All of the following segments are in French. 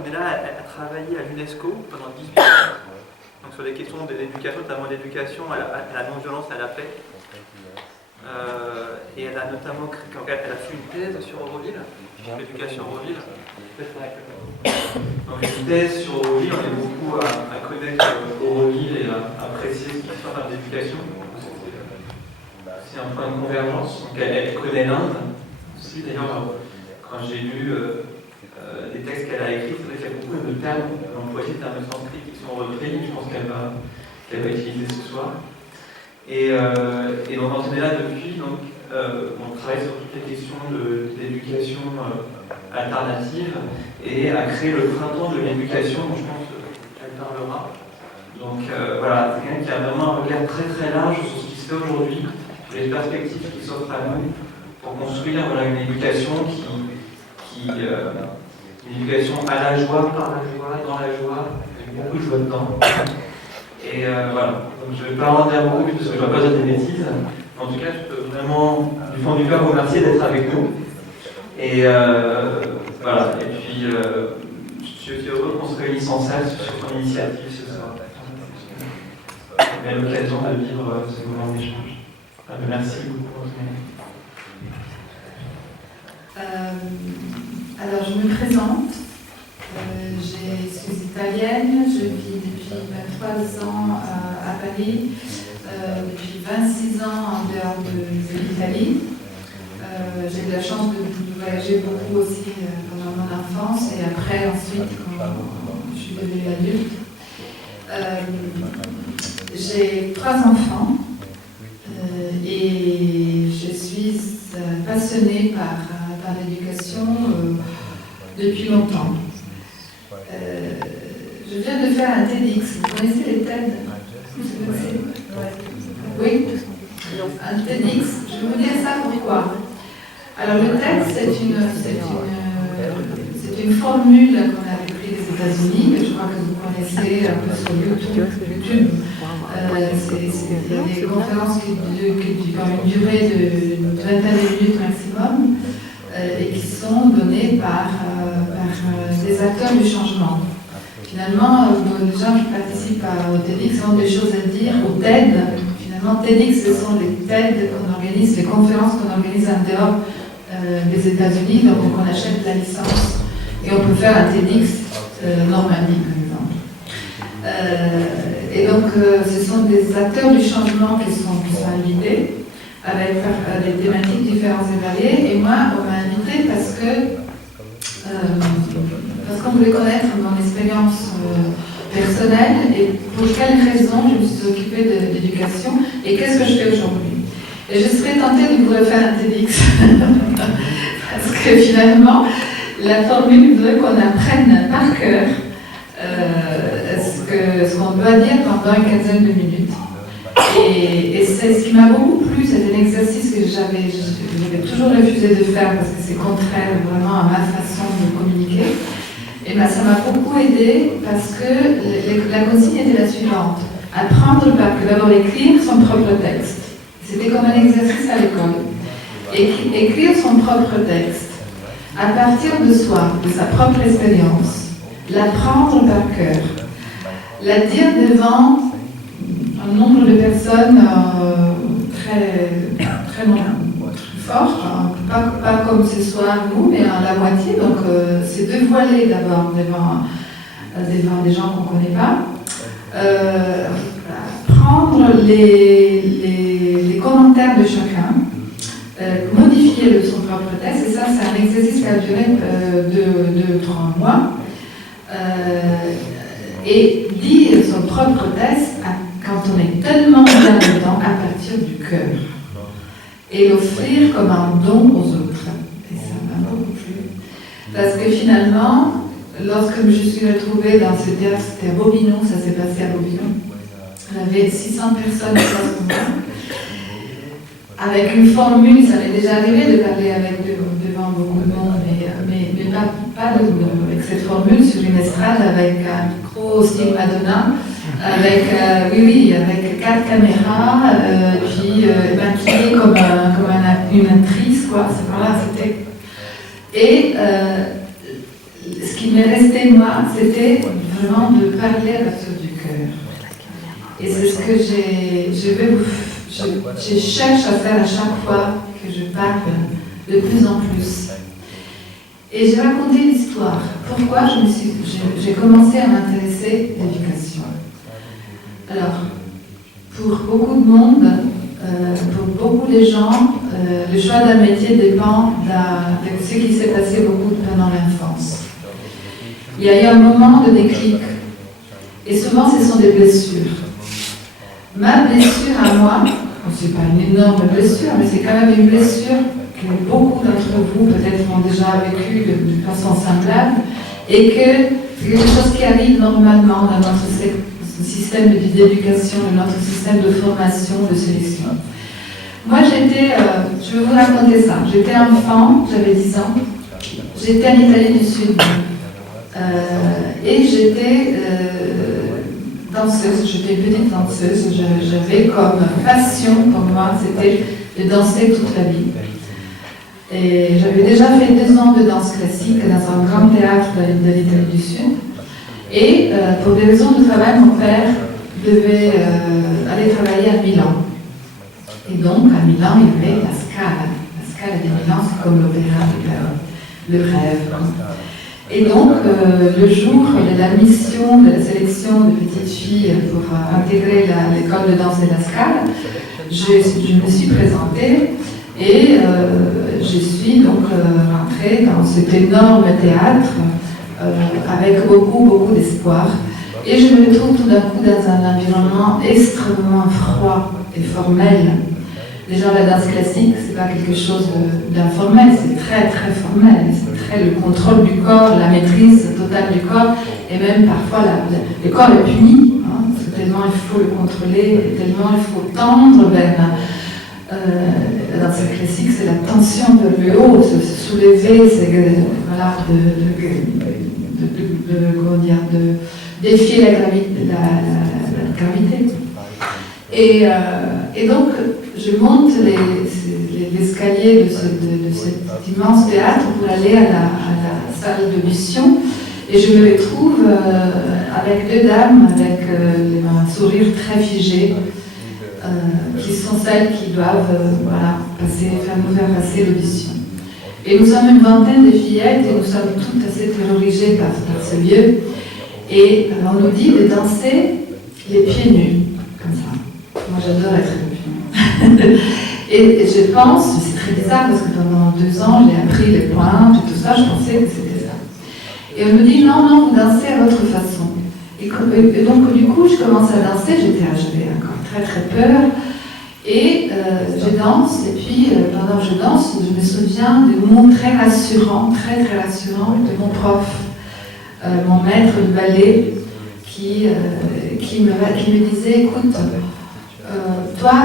Antonella a travaillé à l'UNESCO pendant 18 ans, donc sur des questions d'éducation, notamment d'éducation à la non-violence, à la paix. Et elle a notamment elle a fait une thèse sur Auroville, l'éducation Auroville. Donc une thèse sur Auroville, on est beaucoup à connaître Auroville et à apprécier ce qui se fait en termes d'éducation. C'est un point de convergence. Donc elle connaît l'Inde aussi. D'ailleurs, quand j'ai lu les textes qu'elle a écrits, c'est vrai qu'il y a beaucoup de termes employés, de termes sanskrit qui sont repris. Je pense qu'elle va utiliser ce soir. Et donc Antonella, depuis, on travaille sur toutes les questions d'éducation alternative et a créé le printemps de l'éducation, dont je pense qu'elle parlera. Donc voilà, c'est quelqu'un qui a vraiment un regard très très large sur ce qui se fait aujourd'hui, sur les perspectives qui s'offrent à nous pour construire une éducation une éducation à la joie, par la joie, dans la joie, avec beaucoup de joie dedans. Et voilà, donc je ne vais pas en dire beaucoup plus parce que je ne vais pas dire des bêtises. En tout cas, je peux vraiment, du fond du cœur, vous remercier d'être avec nous. Et voilà, et puis je suis heureux qu'on se réunisse en salle sur ton initiative ce soir. On a l'occasion de vivre ce moment d'échange. Merci beaucoup. Alors, je me présente. Je suis italienne, je vis depuis 23 ans à Paris, depuis 26 ans en dehors de l'Italie. J'ai eu la chance de voyager beaucoup aussi pendant mon enfance et après, ensuite, quand je suis devenue adulte. J'ai 3 enfants et je suis passionnée par l'éducation depuis longtemps. Je viens de faire un TEDx. Vous connaissez les TED? Oui. Un TEDx. Je vais vous dire ça pourquoi. Alors le TED, c'est une formule qu'on a prise des États-Unis, que je crois que vous connaissez un peu sur YouTube. Il y a des conférences qui ont une durée d'une vingtaine de minutes maximum et qui sont données par des acteurs du changement. Finalement, les gens qui participent au TEDx ont des choses à dire. Au TED, finalement, TEDx, ce sont les TED qu'on organise, les conférences qu'on organise en dehors des États-Unis, donc on achète la licence et on peut faire un TEDx Normandie, par exemple. Et donc, ce sont des acteurs du changement qui sont invités avec des thématiques différentes et variées. Et moi, on m'a invité parce qu'on voulait connaître mon expérience personnelle et pour quelles raisons je me suis occupée d'éducation et qu'est-ce que je fais aujourd'hui. Et je serais tentée de vous refaire un TEDx parce que finalement, la formule voudrait qu'on apprenne par cœur ce qu'on doit dire pendant une quinzaine de minutes. Et c'est ce qui m'a beaucoup plu, c'est un exercice que j'avais toujours refusé de faire parce que c'est contraire vraiment à ma façon de communiquer. Et ben, ça m'a beaucoup aidé parce que la consigne était la suivante: apprendre par cœur, d'abord écrire son propre texte. C'était comme un exercice à l'école. Écrire son propre texte à partir de soi, de sa propre expérience, l'apprendre par cœur, la dire devant un nombre de personnes très fort, pas comme ce soir nous, mais à la moitié, donc c'est dévoiler d'abord devant des gens qu'on ne connaît pas, prendre les commentaires de chacun, modifier son propre texte, et ça c'est un exercice qui a duré 2-3 mois, et dire son propre texte quand on est tellement bien dedans à partir du cœur, et l'offrir comme un don aux autres. Et ça m'a beaucoup plu. Parce que finalement, lorsque je me suis retrouvée dans ce théâtre, c'était à Bobino, ça s'est passé à Bobino, j'avais 600 personnes en face de moi, avec une formule, ça m'est déjà arrivé de parler devant beaucoup de monde, mais pas avec cette formule sur une estrade avec un micro style Madonna, avec 4 caméras, puis maquillée comme une actrice, quoi. Voilà, c'était. Et ce qui qui m'est resté, moi, c'était vraiment de parler à partir du cœur. Et c'est ce que je cherche à faire à chaque fois que je parle de plus en plus. Et j'ai raconté l'histoire. Pourquoi j'ai commencé à m'intéresser à l'éducation. Alors, pour beaucoup de monde, pour beaucoup de gens, le choix d'un métier dépend de ce qui s'est passé beaucoup pendant l'enfance. Il y a eu un moment de déclic. Et souvent, ce sont des blessures. Ma blessure à moi, ce n'est pas une énorme blessure, mais c'est quand même une blessure que beaucoup d'entre vous peut-être ont déjà vécu de façon semblable, et que c'est quelque chose qui arrive normalement dans notre système d'éducation, dans notre système de formation, de sélection. Moi, je vais vous raconter ça. J'étais enfant, j'avais 10 ans, j'étais en Italie du Sud, et j'étais danseuse, j'étais une petite danseuse, j'avais comme passion pour moi, c'était de danser toute la vie. Et j'avais déjà fait 2 ans de danse classique dans un grand théâtre de l'Italie du Sud. Et pour des raisons de travail, mon père devait aller travailler à Milan. Et donc, à Milan, il y avait la Scala. La Scala de Milan, c'est comme l'opéra, le rêve. Et donc, le jour de la mission de la sélection de petites filles pour intégrer l'école de danse de la Scala, je me suis présentée et je suis donc rentrée dans cet énorme théâtre avec beaucoup d'espoir. Et je me retrouve tout d'un coup dans un environnement extrêmement froid et formel. Déjà, la danse classique, c'est pas quelque chose d'informel, c'est très formel. C'est très le contrôle du corps, la maîtrise totale du corps, et même parfois le corps est puni, hein, parce que tellement il faut le contrôler, tellement il faut tendre vers la danse classique, c'est la tension vers le haut, se soulever, c'est voilà, de défier la gravité. Et donc, je monte l'escalier de cet immense théâtre pour aller à la salle d'audition et je me retrouve avec 2 dames avec un sourire très figé qui sont celles qui doivent nous faire passer l'audition. Et nous sommes une vingtaine de fillettes et nous sommes toutes assez terrorisées par ce lieu. Et on nous dit de danser les pieds nus, comme ça. Moi j'adore être les pieds nus. Et je pense, c'est très bizarre parce que pendant 2 ans j'ai appris les pointes et tout ça, je pensais que c'était ça. Et on nous dit non, vous dansez à votre façon. Et donc du coup je commence à danser, j'avais encore très peur. Et je danse, et puis pendant que je danse, je me souviens de mots très rassurants de mon prof, mon maître de ballet, qui me disait, écoute, toi,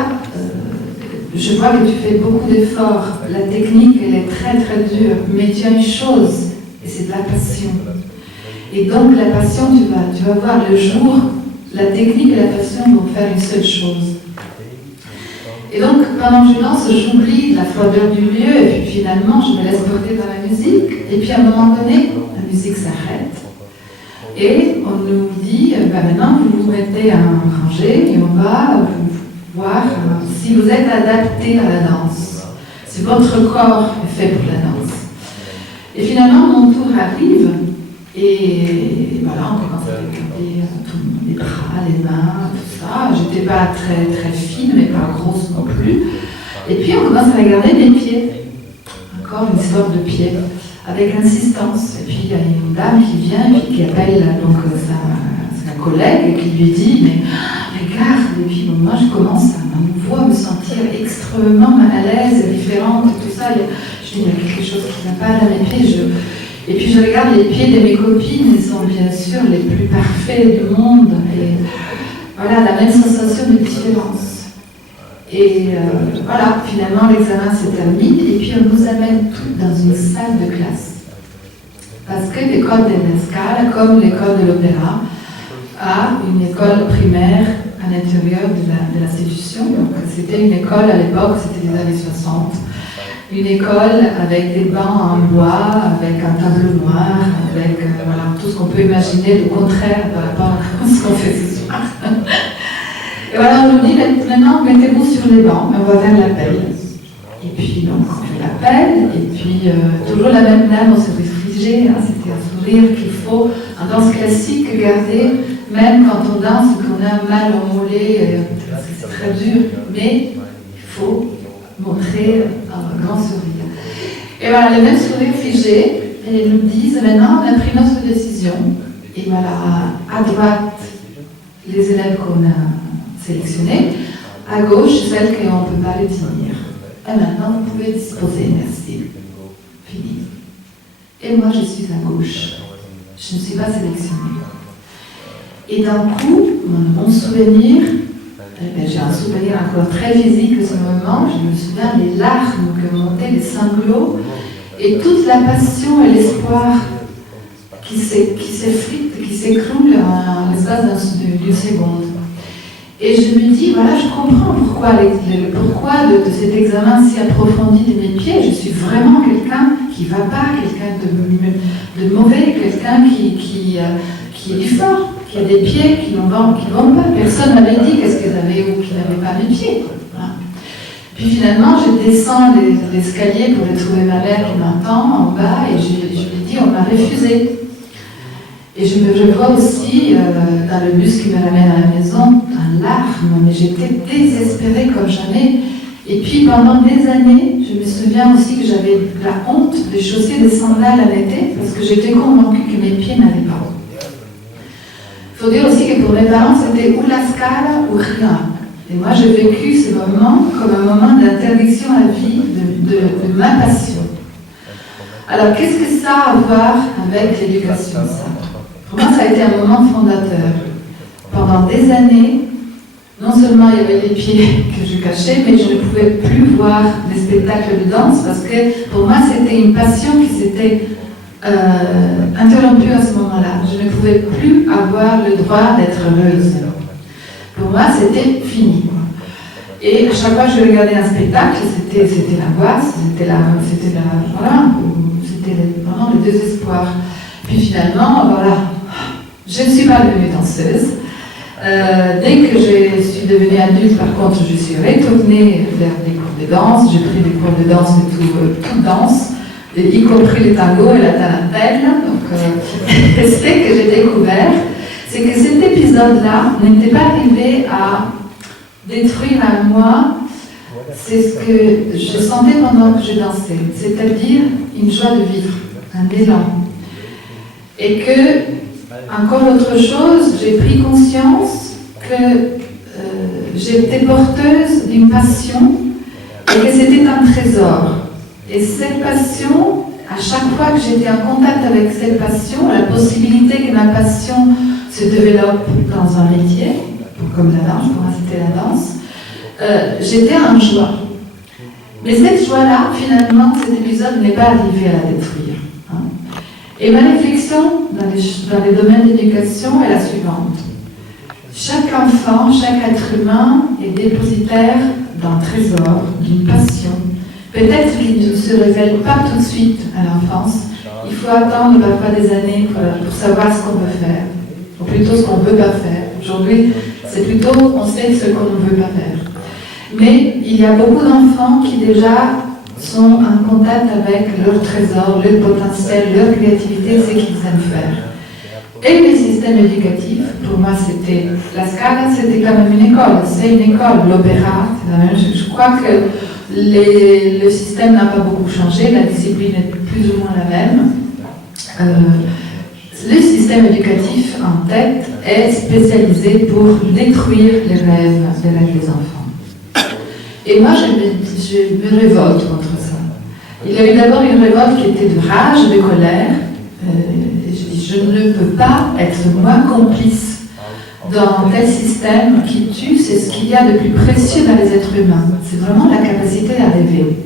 je vois que tu fais beaucoup d'efforts, la technique elle est très dure, mais tu as une chose, et c'est de la passion. Et donc la passion, tu vas voir le jour, la technique et la passion vont faire une seule chose. Et donc, pendant que je danse, j'oublie la froideur du lieu, et puis finalement, je me laisse porter par la musique. Et puis à un moment donné, la musique s'arrête. Et on nous dit, maintenant, vous vous mettez à un rangée, et on va voir si vous êtes adapté à la danse, si votre corps est fait pour la danse. Et finalement, mon tour arrive, et voilà, on commence à regarder les bras, les mains, tout ça. J'étais pas très fine, mais pas grosse non plus. Et puis on commence à regarder mes pieds. Encore une histoire de pieds, avec insistance. Et puis il y a une dame qui vient et qui appelle donc sa collègue et qui lui dit mais regarde. Et puis moi je commence à nouveau me sentir extrêmement mal à l'aise, différente, tout ça. Je dis il y a quelque chose qui ne va pas dans mes pieds. Et puis je regarde les pieds de mes copines, ils sont bien sûr les plus parfaits du monde. Et voilà, la même sensation de différence. Et voilà, finalement l'examen se termine et puis on nous amène toutes dans une salle de classe. Parce que l'école de la Scala, comme l'école de l'opéra, a une école primaire à l'intérieur de l'institution. Donc c'était une école à l'époque, c'était les années 60. une école avec des bancs en bois, avec un tableau noir, avec voilà, tout ce qu'on peut imaginer, le contraire par rapport à ce qu'on fait ce soir. Et voilà, on nous dit maintenant, mettez-vous sur les bancs, on va faire l'appel. Et puis, donc, on fait l'appel, et puis, toujours la même dame, on se réfugiait, hein, c'était un sourire qu'il faut, en danse classique, garder, même quand on danse, qu'on a mal au mollet, parce que c'est très dur, mais il faut montrer un grand sourire. Et voilà, le même sourire figé, et ils nous disent, maintenant, on a pris notre décision, et voilà, à droite, les élèves qu'on a sélectionnés, à gauche, celles qu'on ne peut pas les tenir. Et maintenant, vous pouvez disposer, merci. Fini. Et moi, je suis à gauche. Je ne suis pas sélectionnée. Et d'un coup, mon souvenir, j'ai un souvenir encore très physique de ce moment, je me souviens des larmes que montaient, les sanglots, et toute la passion et l'espoir qui s'effrite, qui s'écroule en l'espace d'une seconde. Et je me dis, voilà, je comprends pourquoi de cet examen si approfondi de mes pieds. Je suis vraiment quelqu'un qui ne va pas, quelqu'un de mauvais, quelqu'un qui est du fort, qui a des pieds qui ne vont pas. Personne n'avait dit qu'est-ce qu'ils avaient ou qu'ils n'avaient pas mes pieds. Voilà. Puis finalement, je descends l'escalier pour retrouver ma mère qui m'attend en bas et je lui dis, on m'a refusé. Et je me vois aussi dans le bus qui me ramène à la maison, en larmes, mais j'étais désespérée comme jamais. Et puis pendant des années, je me souviens aussi que j'avais la honte de chausser des sandales en été parce que j'étais convaincue que mes pieds n'allaient pas. Il faut dire aussi que pour mes parents, c'était ou la scala ou rien. Et moi, j'ai vécu ce moment comme un moment d'interdiction à vie de ma passion. Alors, qu'est-ce que ça a à voir avec l'éducation, ça ? Pour moi, ça a été un moment fondateur. Pendant des années, non seulement il y avait les pieds que je cachais, mais je ne pouvais plus voir des spectacles de danse parce que pour moi, c'était une passion qui s'était interrompue à ce moment-là. Je ne pouvais plus avoir le droit d'être heureuse. Pour moi, c'était fini. Et à chaque fois que je regardais un spectacle, c'était l'angoisse, c'était vraiment le désespoir. Puis finalement, voilà, je ne suis pas devenue danseuse. Dès que je suis devenue adulte, par contre, je suis retournée vers des cours de danse. J'ai pris des cours de danse de toute danse, y compris le tango et la tarentelle. Donc, ce que j'ai découvert, c'est que cet épisode-là n'était pas arrivé à détruire en moi, c'est ce que je sentais pendant que je dansais, c'est-à-dire une joie de vivre, un élan. Et que, encore autre chose, j'ai pris conscience que j'étais porteuse d'une passion et que c'était un trésor. Et cette passion, à chaque fois que j'étais en contact avec cette passion, la possibilité que ma passion se développe dans un métier, comme la danse, pour moi c'était la danse, j'étais en joie. Mais cette joie-là, finalement, cet épisode n'est pas arrivé à la détruire. Hein. Et ma réflexion dans les domaines d'éducation est la suivante. Chaque enfant, chaque être humain est dépositaire d'un trésor, d'une passion. Peut-être qu'il ne se révèle pas tout de suite à l'enfance. Il faut attendre parfois des années pour savoir ce qu'on veut faire, ou plutôt ce qu'on ne veut pas faire. Aujourd'hui, c'est plutôt on sait ce qu'on ne veut pas faire. Mais il y a beaucoup d'enfants qui déjà sont en contact avec leur trésor, leur potentiel, leur créativité, ce qu'ils aiment faire. Et le système éducatif, pour moi, c'était la Scala, c'était quand même une école. C'est une école, l'opéra, c'est la même chose. Je crois que le système n'a pas beaucoup changé, la discipline est plus ou moins la même. Le système éducatif en tête est spécialisé pour détruire les rêves des enfants. Et moi, je me révolte contre ça. Il y a eu d'abord une révolte qui était de rage, de colère. Je ne peux pas être moi complice dans tel système qui tue, c'est ce qu'il y a de plus précieux dans les êtres humains. C'est vraiment la capacité à rêver,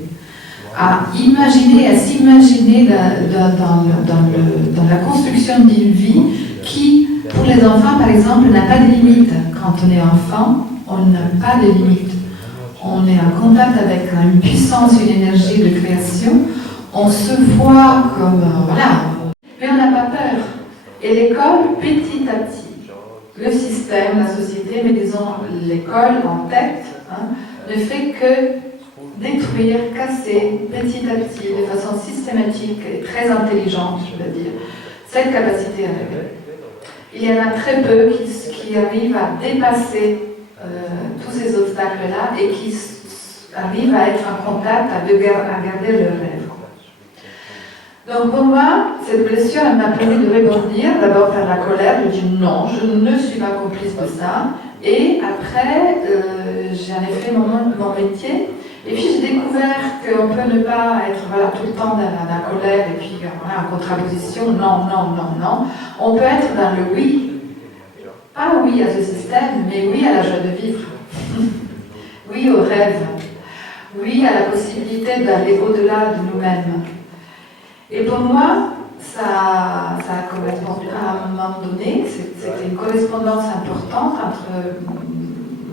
à imaginer, à s'imaginer dans la construction d'une vie qui, pour les enfants par exemple, n'a pas de limite. Quand on est enfant, on n'a pas de limite. on est en contact avec une puissance, une énergie de création, on se voit comme, voilà, mais on n'a pas peur. Et l'école, petit à petit, le système, la société, mais disons l'école en tête, ne fait que détruire, casser, petit à petit, de façon systématique et très intelligente, je veux dire, cette capacité à rêver. Il y en a très peu qui arrivent à dépasser tous ces obstacles-là et qui arrivent à être en contact, à garder leur rêve. Donc pour moi, cette blessure, elle m'a permis de rebondir, d'abord par la colère, de dire non, je ne suis pas complice de ça. Et après, j'en ai fait mon métier. Et puis j'ai découvert qu'on peut ne pas être tout le temps dans la colère et puis en contraposition, non, non, non, non. On peut être dans le oui. Pas oui à ce système, mais oui à la joie de vivre. Oui au rêve. Oui à la possibilité d'aller au-delà de nous-mêmes. Et pour moi, ça a correspondu à un moment donné, c'était une correspondance importante entre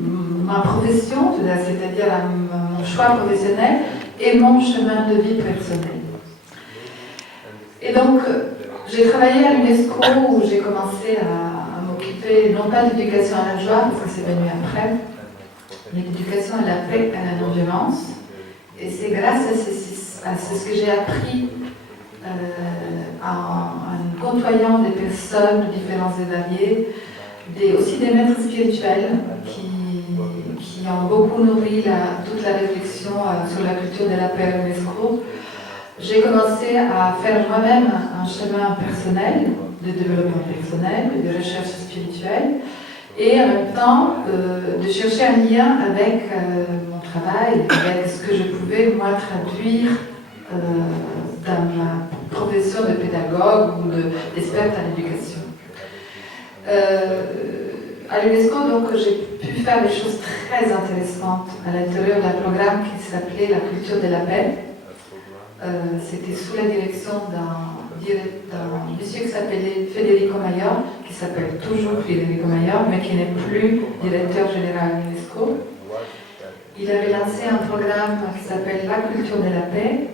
ma profession, c'est-à-dire mon choix professionnel, et mon chemin de vie personnel. Et donc, j'ai travaillé à l'UNESCO où j'ai commencé à m'occuper, non pas d'éducation à la joie, parce que c'est venu après, mais d'éducation à la paix et à la non-violence. Et c'est grâce à ce que j'ai appris en côtoyant des personnes différentes et variées, aussi des maîtres spirituels qui ont beaucoup nourri toute la réflexion sur la culture de la paix à l'UNESCO. J'ai commencé à faire moi-même un chemin personnel, de développement personnel, de recherche spirituelle, et en même temps de chercher un lien avec mon travail, avec ce que je pouvais moi traduire dans ma profession de pédagogue ou d'experte en éducation. À l'UNESCO, donc, j'ai pu faire des choses très intéressantes à l'intérieur d'un programme qui s'appelait la culture de la paix. C'était sous la direction d'un monsieur qui s'appelait Federico Mayor, qui s'appelle toujours Federico Mayor, mais qui n'est plus directeur général de l'UNESCO. Il avait lancé un programme qui s'appelle la culture de la paix,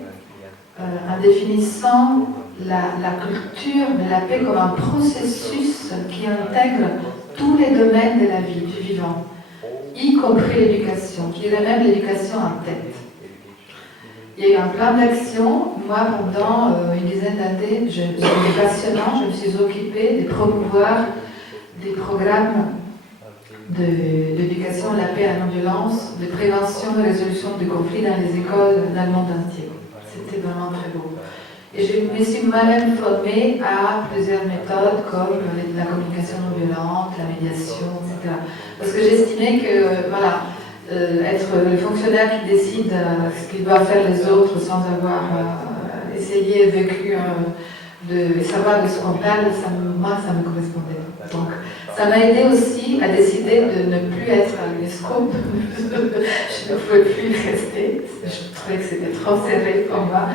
en définissant la culture de la paix comme un processus qui intègre tous les domaines de la vie, du vivant, y compris l'éducation. Je dirais même l'éducation en tête. Il y a eu un plan d'action. Moi, pendant une dizaine d'années, c'était passionnant. Je me suis occupée de promouvoir des programmes d'éducation à la paix et à la non-violence, de prévention et résolution de conflits dans les écoles dans le monde entier. C'était vraiment très beau. Et je me suis moi-même formée à plusieurs méthodes comme la communication non violente, la médiation, etc. Parce que j'estimais que, être le fonctionnaire qui décide ce qu'ils doivent faire les autres sans avoir essayé, vécu, de savoir de ce qu'on parle, moi, ça me correspondait. Donc, ça m'a aidé aussi à décider de ne plus être à l'UNESCO. Je ne pouvais plus y rester. Je trouvais que c'était trop serré pour moi.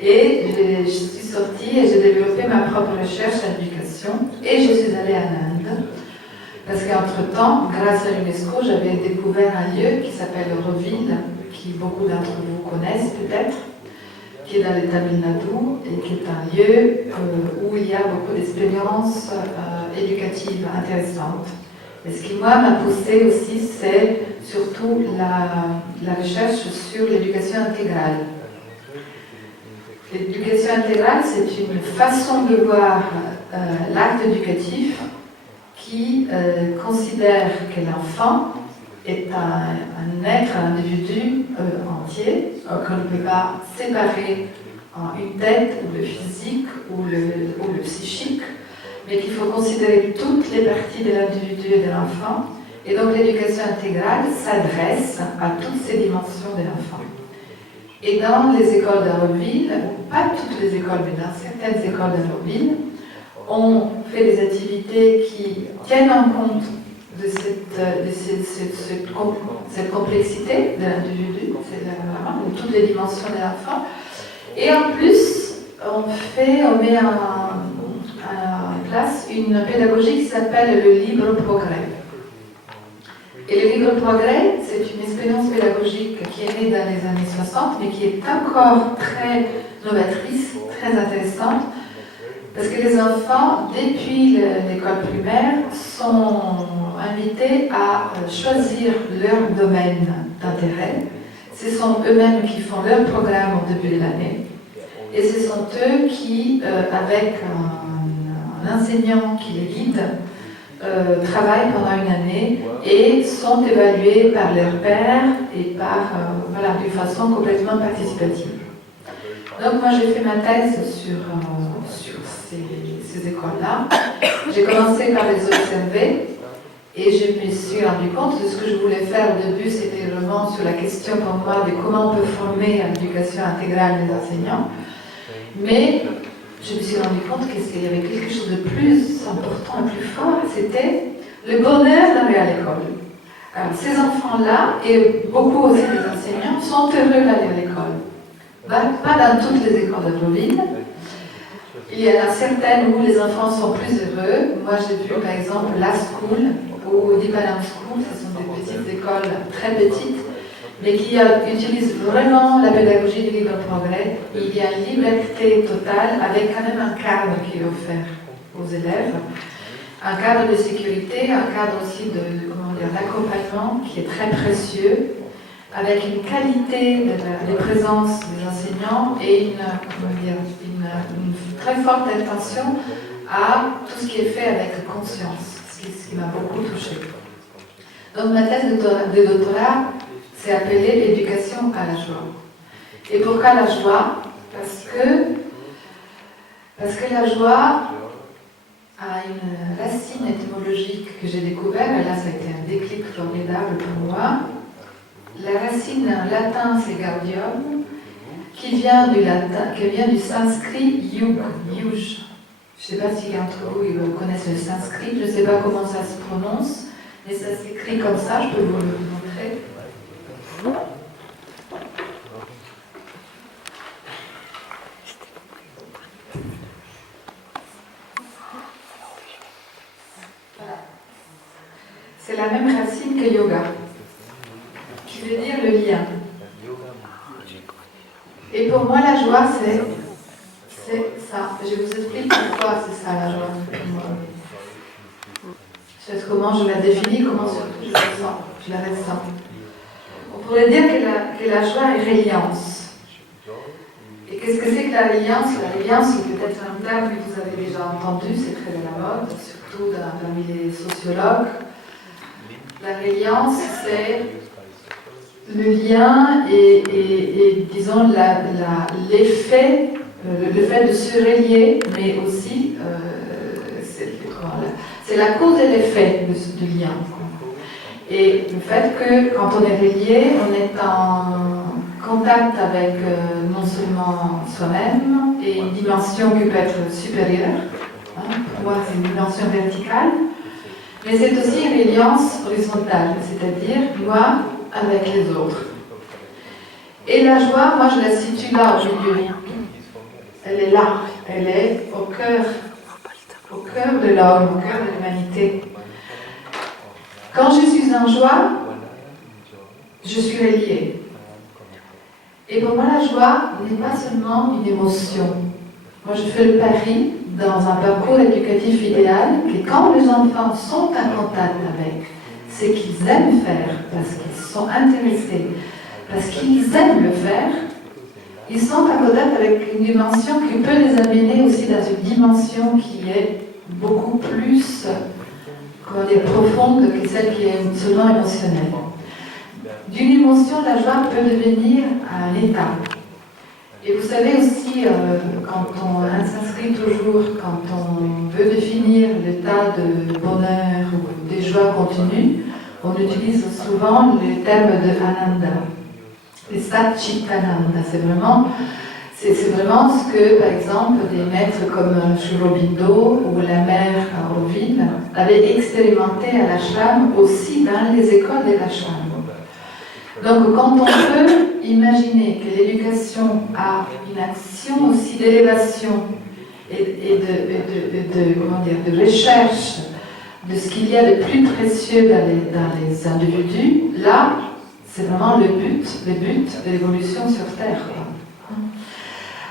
Et je suis sortie et j'ai développé ma propre recherche en éducation. Et je suis allée en Inde. Parce qu'entre-temps, grâce à l'UNESCO, j'avais découvert un lieu qui s'appelle Auroville, qui beaucoup d'entre vous connaissent peut-être, qui est dans le Tamil Nadu et qui est un lieu où il y a beaucoup d'expériences éducatives intéressantes. Et ce qui, moi, m'a poussée aussi, c'est surtout la recherche sur l'éducation intégrale. L'éducation intégrale, c'est une façon de voir l'acte éducatif qui considère que l'enfant est un être, un individu entier, qu'on ne peut pas séparer en une tête, ou le physique, ou le psychique, mais qu'il faut considérer toutes les parties de l'individu et de l'enfant. Et donc l'éducation intégrale s'adresse à toutes ces dimensions de l'enfant. Et dans les écoles d'Auroville, pas toutes les écoles, mais dans certaines écoles d'Auroville, on fait des activités qui tiennent en compte de cette complexité de l'individu, de toutes les dimensions de l'enfant. Et en plus, on met en place une pédagogie qui s'appelle le libre progrès. Et le libre progrès, c'est une expérience pédagogique qui est née dans les années 60, mais qui est encore très novatrice, très intéressante, parce que les enfants, depuis l'école primaire, sont invités à choisir leur domaine d'intérêt. Ce sont eux-mêmes qui font leur programme au début de l'année. Et ce sont eux qui, avec un enseignant qui les guide, travaillent pendant une année et sont évalués par leurs pairs et voilà, d'une façon complètement participative. Donc moi j'ai fait ma thèse sur ces écoles-là. J'ai commencé par les observer et je me suis rendu compte de ce que je voulais faire au début, c'était vraiment sur la question pour moi de comment on peut former à l'éducation intégrale des enseignants. Mais je me suis rendu compte qu'il y avait quelque chose de plus important et plus fort, c'était le bonheur d'aller à l'école. Alors, ces enfants-là, et beaucoup aussi des enseignants, sont heureux d'aller à l'école. Pas dans toutes les écoles de Deauville. Il y en a certaines où les enfants sont plus heureux. Moi, j'ai vu par exemple la School ou Deepanam School, ce sont des petites écoles très petites, mais qui utilisent vraiment la pédagogie du libre progrès. Il y a une liberté totale avec quand même un cadre qui est offert aux élèves, un cadre de sécurité, un cadre aussi d'accompagnement qui est très précieux, avec une qualité de présence des enseignants et une très forte attention à tout ce qui est fait avec conscience, ce qui m'a beaucoup touchée. Donc ma thèse de doctorat s'est appelée l'éducation à la joie. Et pourquoi la joie? Parce que la joie a une racine étymologique que j'ai découverte, et là ça a été un déclic formidable pour moi. La racine en latin c'est gaudium, qui vient du sanskrit yug, yuj. Je ne sais pas si entre vous connaissent le sanskrit, je ne sais pas comment ça se prononce, mais ça s'écrit comme ça, je peux vous le montrer. C'est la même racine que yoga, qui veut dire le lien. Et pour moi, la joie, c'est ça. Je vous explique pourquoi c'est ça la joie. Comment je la définis, comment surtout je la sens, je la ressens. On pourrait dire que la joie est résilience. Et qu'est-ce que c'est que la résilience? La résilience, c'est peut-être un terme que vous avez déjà entendu, c'est très à la mode, surtout parmi les sociologues. La résilience, c'est le lien et disons, l'effet, le fait de se relier, mais aussi, c'est la cause et l'effet du lien. Et le fait que quand on est relié, on est en contact avec non seulement soi-même et une dimension qui peut être supérieure, pour moi c'est une dimension verticale, mais c'est aussi une reliance horizontale, c'est-à-dire moi avec les autres. Et la joie, moi je la situe là au milieu. Elle est là, elle est au cœur de l'homme, au cœur de l'humanité. Quand je suis en joie, je suis reliée. Et pour moi, la joie n'est pas seulement une émotion. Moi, je fais le pari dans un parcours éducatif idéal que quand les enfants sont en contact avec ce qu'ils aiment faire, parce qu'ils sont intéressés, parce qu'ils aiment le faire, ils sont en contact avec une dimension qui peut les amener aussi dans une dimension qui est beaucoup plus profonde que celle qui est seulement émotionnelle. D'une émotion, la joie peut devenir un état. Et vous savez aussi, quand on s'inscrit toujours, quand on veut définir l'état de bonheur ou de joie continue, on utilise souvent le terme de Ananda. Et Satchitananda, c'est vraiment ce que, par exemple, des maîtres comme Sri Aurobindo ou la mère Aurobindo avaient expérimenté à l'ashram, aussi dans les écoles de l'ashram. Donc, quand on peut imaginer que l'éducation a une action aussi d'élévation et de recherche de ce qu'il y a de plus précieux dans les individus, là, c'est vraiment le but de l'évolution sur Terre.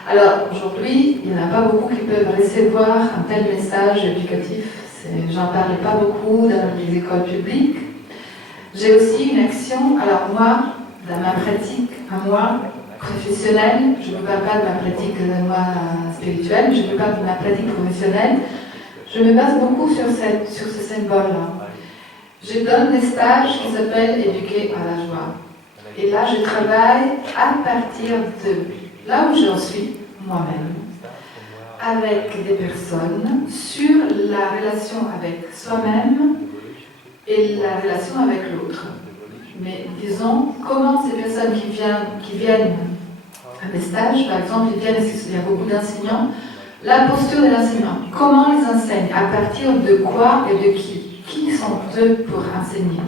Alors, aujourd'hui, il n'y en a pas beaucoup qui peuvent recevoir un tel message éducatif. J'en parle pas beaucoup dans les écoles publiques. J'ai aussi une action, alors moi, dans ma pratique, à moi, professionnelle, je ne parle pas de ma pratique spirituelle, je ne parle pas de ma pratique professionnelle, je me base beaucoup sur ce symbole-là. Je donne des stages qui s'appellent Éduquer à la joie. Et là, je travaille à partir de là où j'en suis, moi-même, avec des personnes, sur la relation avec soi-même et la relation avec l'autre. Mais disons, comment ces personnes qui viennent à des stages, par exemple, il y a beaucoup d'enseignants, la posture de l'enseignant, comment ils enseignent, à partir de quoi et de qui? Qui sont eux pour enseigner?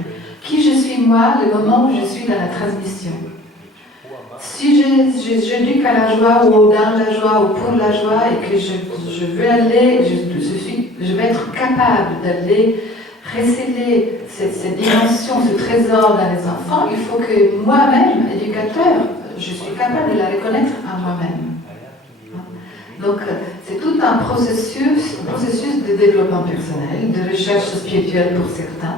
Qui je suis moi, le moment où je suis dans la transmission? Si j'éduque à la joie ou dans la joie ou pour la joie et que je veux aller, je vais être capable d'aller recéler cette dimension, ce trésor dans les enfants, il faut que moi-même, éducateur, je suis capable de la reconnaître en moi-même. Donc, c'est tout un processus de développement personnel, de recherche spirituelle pour certains,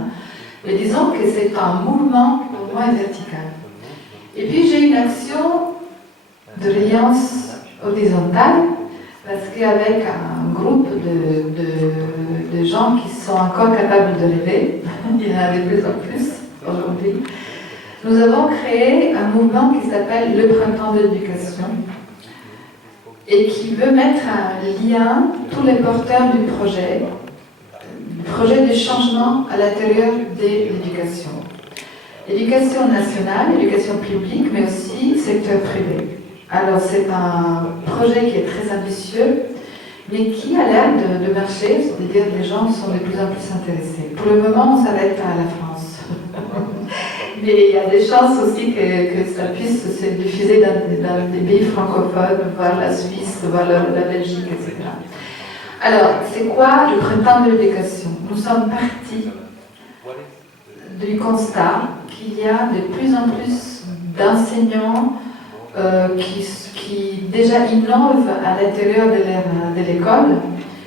mais disons que c'est un mouvement au moins vertical. Et puis j'ai une action de reliance horizontale, parce qu'avec un groupe de gens qui sont encore capables de rêver, il y en a de plus en plus aujourd'hui, nous avons créé un mouvement qui s'appelle le Printemps de l'éducation et qui veut mettre en lien tous les porteurs du projet de changement à l'intérieur de l'éducation. Éducation nationale, éducation publique, mais aussi secteur privé. Alors c'est un projet qui est très ambitieux, mais qui a l'air de marcher, c'est-à-dire que les gens sont de plus en plus intéressés. Pour le moment, on s'arrête à la France. Mais il y a des chances aussi que ça puisse se diffuser dans des pays francophones, voir la Suisse, voir la Belgique, etc. Alors, c'est quoi le printemps de l'éducation? Nous sommes partis du constat qu'il y a de plus en plus d'enseignants qui déjà innovent à l'intérieur de l'école.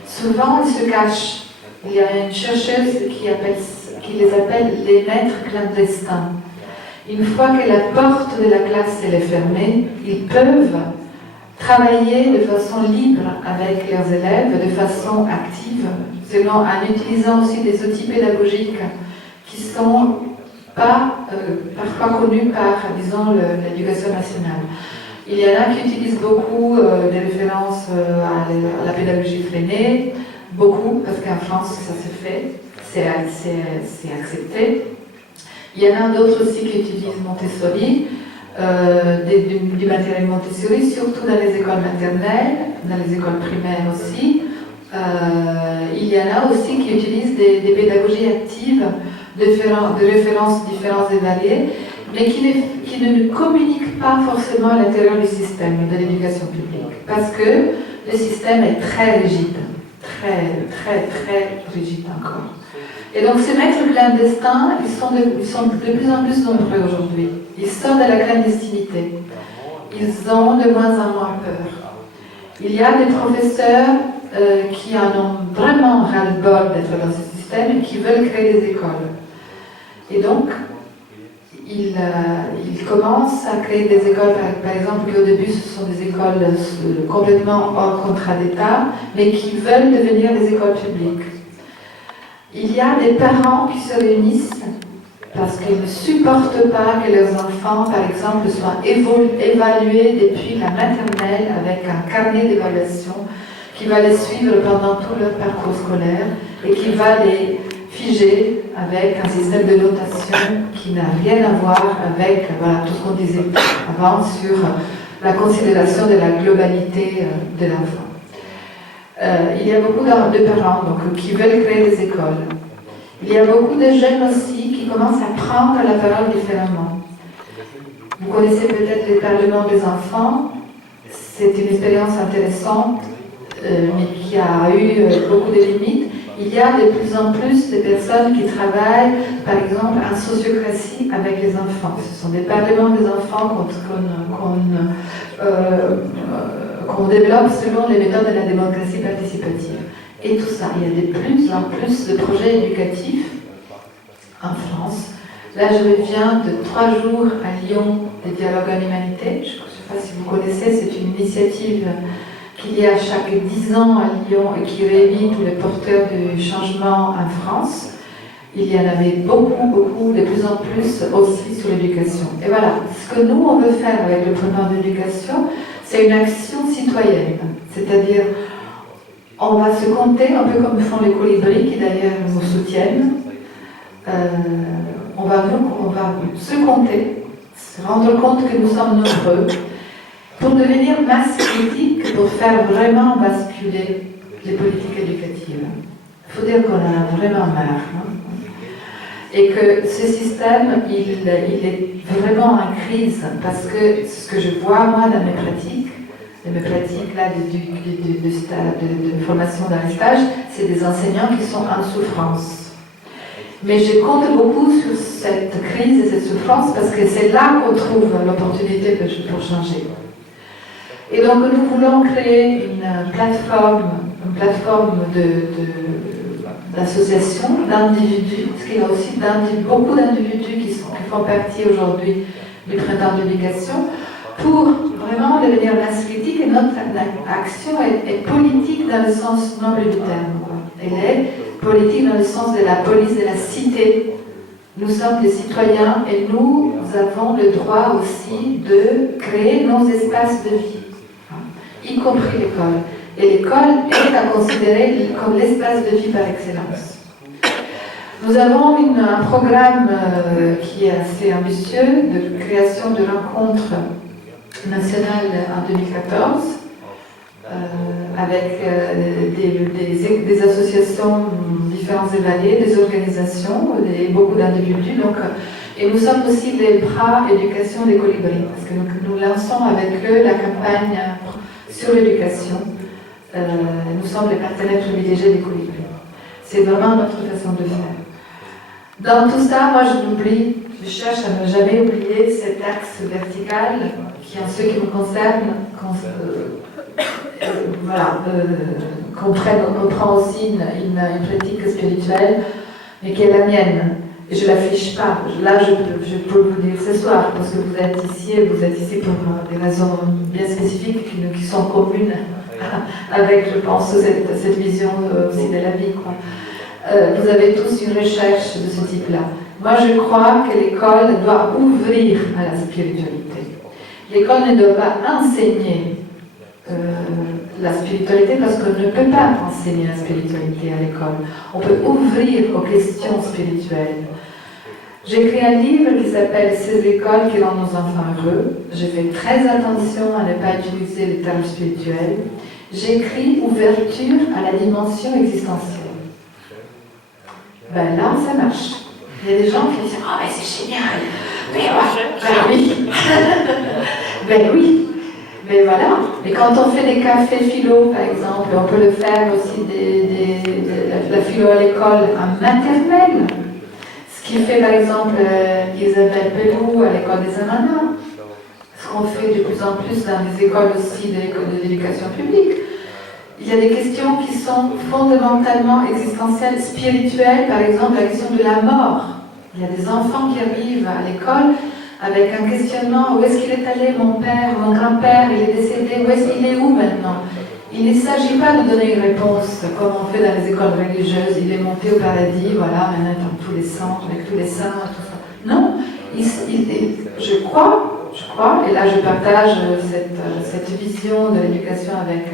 Souvent, ils se cachent. Il y a une chercheuse qui les appelle les maîtres clandestins. Une fois que la porte de la classe est fermée, ils peuvent travailler de façon libre avec leurs élèves, de façon active, en utilisant aussi des outils pédagogiques qui ne sont pas parfois connus par, disons, l'éducation nationale. Il y en a qui utilisent beaucoup des références à la pédagogie freinée, beaucoup, parce qu'en France, ça se fait, c'est accepté. Il y en a d'autres aussi qui utilisent Montessori, du matériel Montessori, surtout dans les écoles maternelles, dans les écoles primaires aussi. Il y en a aussi qui utilisent des pédagogies actives de références différentes et variées, mais qui ne communiquent pas forcément à l'intérieur du système de l'éducation publique, parce que le système est très rigide, très rigide encore. Et donc ces maîtres clandestins, ils sont de plus en plus nombreux aujourd'hui. Ils sortent de la clandestinité. Ils ont de moins en moins peur. Il y a des professeurs qui en ont vraiment ras-le-bol d'être dans ce système et qui veulent créer des écoles. Et donc, ils commencent à créer des écoles, par exemple, qui au début ce sont des écoles complètement hors contrat d'État, mais qui veulent devenir des écoles publiques. Il y a des parents qui se réunissent parce qu'ils ne supportent pas que leurs enfants, par exemple, soient évalués depuis la maternelle avec un carnet d'évaluation qui va les suivre pendant tout leur parcours scolaire et qui va les figer avec un système de notation qui n'a rien à voir avec tout ce qu'on disait avant sur la considération de la globalité de l'enfant. Il y a beaucoup de parents qui veulent créer des écoles. Il y a beaucoup de jeunes aussi qui commencent à prendre la parole différemment. Vous connaissez peut-être les parlements des enfants. C'est une expérience intéressante, mais qui a eu beaucoup de limites. il y a de plus en plus de personnes qui travaillent, par exemple, en sociocratie avec les enfants. Ce sont des parlements des enfants qu'on développe selon les méthodes de la démocratie participative. Et tout ça, il y a de plus en plus de projets éducatifs en France. Là, je reviens de 3 jours à Lyon des dialogues en humanité. Je ne sais pas si vous connaissez, c'est une initiative qu'il y a chaque 10 ans à Lyon et qui réunit tous les porteurs du changement en France. Il y en avait beaucoup, de plus en plus aussi sur l'éducation. Et voilà, ce que nous, on veut faire avec le programme d'éducation, c'est une action citoyenne. C'est-à-dire, on va se compter, un peu comme font les colibris, qui d'ailleurs nous soutiennent. On va se compter, se rendre compte que nous sommes nombreux, pour devenir masse critique, pour faire vraiment basculer les politiques éducatives. Il faut dire qu'on en a vraiment marre. Et que ce système, il est vraiment en crise, parce que ce que je vois, moi, dans mes pratiques là, de formation dans les stages, c'est des enseignants qui sont en souffrance. Mais je compte beaucoup sur cette crise et cette souffrance, parce que c'est là qu'on trouve l'opportunité pour changer. Et donc nous voulons créer une plateforme d'associations, d'individus, parce qu'il y a aussi beaucoup d'individus qui font partie aujourd'hui du printemps d'éducation, pour vraiment devenir masse critique. Et notre action est politique dans le sens noble du terme. Elle est politique dans le sens de la police de la cité. Nous sommes des citoyens et nous avons le droit aussi de créer nos espaces de vie, y compris l'école. Et l'école est à considérer comme l'espace de vie par excellence. Nous avons un programme qui est assez ambitieux de création de rencontres nationales en 2014 avec des associations différentes et variées, des organisations et beaucoup d'individus. Et nous sommes aussi les bras éducation des colibris, parce que nous lançons avec eux la campagne sur l'éducation. Nous sommes les partenaires privilégiés des colibris. C'est vraiment notre façon de faire. Dans tout ça, moi je cherche à ne jamais oublier cet axe vertical qui, en ce qui me concerne, comprend aussi une pratique spirituelle, mais qui est la mienne. Et je ne l'affiche pas. Là, je peux vous le dire ce soir, parce que vous êtes ici pour des raisons bien spécifiques qui sont communes avec, je pense, cette vision aussi de la vie, quoi. Vous avez tous une recherche de ce type-là. Moi, je crois que l'école doit ouvrir à la spiritualité. L'école ne doit pas enseigner la spiritualité, parce qu'on ne peut pas enseigner la spiritualité à l'école. On peut ouvrir aux questions spirituelles. J'ai écrit un livre qui s'appelle « Ces écoles qui rendent nos enfants heureux ». Je fais très attention à ne pas utiliser les termes spirituels. J'écris « Ouverture à la dimension existentielle ». Ben là, ça marche. Il y a des gens qui disent « Oh, mais c'est génial !» Ben oui. Ben oui. Mais voilà. Et quand on fait des cafés philo, par exemple, on peut le faire aussi la philo à l'école en maternelle. Ce qui fait, par exemple, Isabelle Pelou à l'école des Ananas. Ce qu'on fait de plus en plus dans les écoles aussi de l'éducation publique. Il y a des questions qui sont fondamentalement existentielles, spirituelles, par exemple la question de la mort. Il y a des enfants qui arrivent à l'école avec un questionnement: où est-ce qu'il est allé, mon père, mon grand-père, il est décédé, il est où maintenant? Il ne s'agit pas de donner une réponse comme on fait dans les écoles religieuses, il est monté au paradis, voilà, maintenant dans tous les saints, avec tous les saints, tout ça. Non, je crois, et là je partage cette vision de l'éducation avec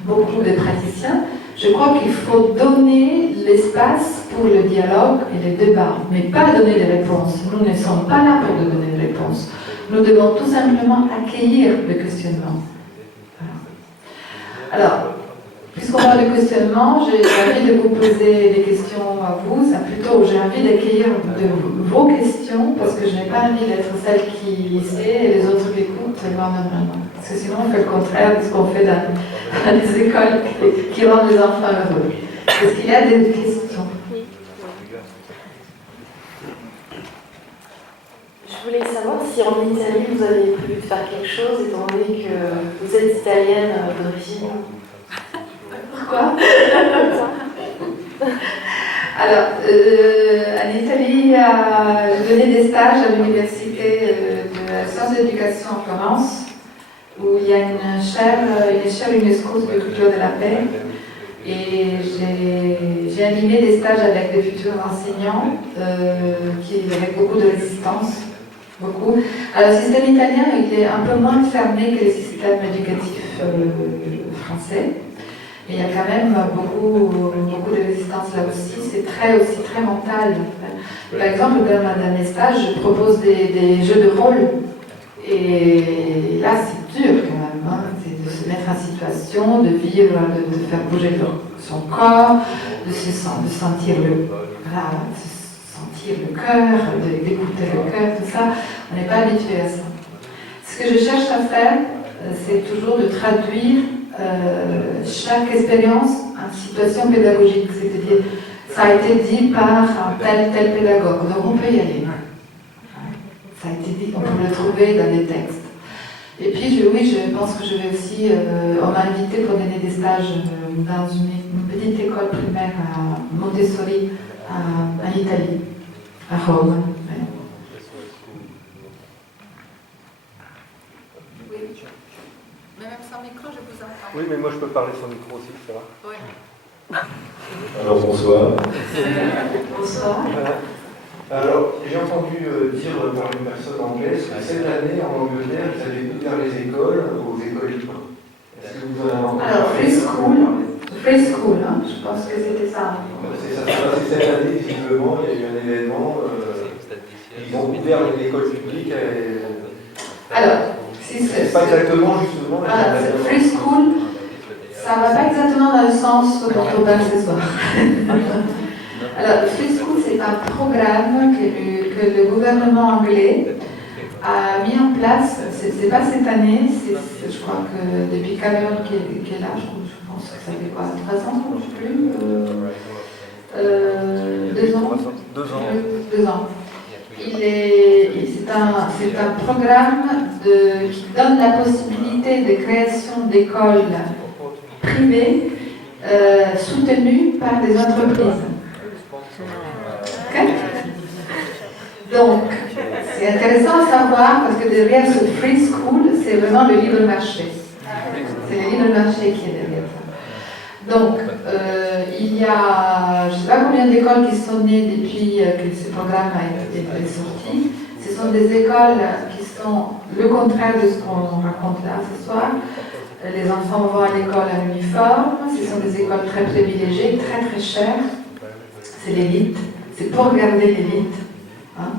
beaucoup de praticiens, je crois qu'il faut donner l'espace pour le dialogue et le débat, mais pas donner des réponses. Nous ne sommes pas là pour donner des réponses. Nous devons tout simplement accueillir le questionnement. Voilà. Alors, puisqu'on parle de questionnement, j'ai envie de vous poser des questions à vous. Plutôt, j'ai envie d'accueillir vos questions, parce que je n'ai pas envie d'être celle qui sait et les autres qui écoutent. Parce que sinon, on fait le contraire de ce qu'on fait dans les écoles qui rendent les enfants heureux. Est-ce qu'il y a des questions? Je voulais savoir si en Italie vous avez pu faire quelque chose, étant donné que vous êtes italienne d'origine. Pourquoi? Alors, en Italie, je donnais des stages à l'université de la sciences de l'éducation en Florence, où il y a une chaire UNESCO sur la culture de la paix. Et j'ai animé des stages avec des futurs enseignants avec beaucoup de résistance. Beaucoup. Alors, le système italien il est un peu moins fermé que le système éducatif français. Mais il y a quand même beaucoup de résistance là aussi. C'est aussi très mental. Par exemple, dans mes stages, je propose des jeux de rôle. Et là, c'est dur quand même. Hein. C'est de se mettre en situation, de vivre, de faire bouger son corps, de sentir le cœur, d'écouter le cœur, tout ça. On n'est pas habitué à ça. Ce que je cherche à faire, c'est toujours de traduire chaque expérience en situation pédagogique. C'est-à-dire, ça a été dit par un tel pédagogue, donc on peut y aller. Ça a été dit, on peut le trouver dans les textes. Et puis, je pense que je vais aussi, on m'a invité pour donner des stages dans une petite école primaire à Montessori, en Italie, à Rome. Ouais. Oui. Mais même sans micro, je vous entends. Oui, mais moi je peux parler sans micro aussi, ça va? Oui. Alors bonsoir. Bonsoir. Alors, j'ai entendu dire par une personne anglaise que cette année en Angleterre, ils avaient ouvert les écoles aux écoles libres. Est-ce que vous en avez entendu? Alors, free school, hein, je pense que c'était ça. C'est ça, c'est cette année, visiblement, il y a eu un événement, ils ont ouvert l'école publique. Alors, si c'est pas exactement justement. Voilà, free school, ça ne va pas exactement dans le sens dont on parle ce soir. Alors, Free School, c'est un programme que le gouvernement anglais a mis en place. C'est pas cette année, je crois que depuis Cameron qui est là, je pense que ça fait quoi, 3 ans, je ne sais plus. 2 ans. 2 ans. C'est un programme qui donne la possibilité de création d'écoles privées soutenues par des entreprises. Okay. Donc, c'est intéressant à savoir parce que derrière ce free school, c'est vraiment le libre marché. C'est le libre marché qui est derrière ça. Donc, il y a, je ne sais pas combien d'écoles qui sont nées depuis que ce programme a été sorti. Ce sont des écoles qui sont le contraire de ce qu'on raconte là ce soir. Les enfants vont à l'école en uniforme. Ce sont des écoles très privilégiées, très très chères. C'est l'élite. C'est pour garder l'élite. Hein.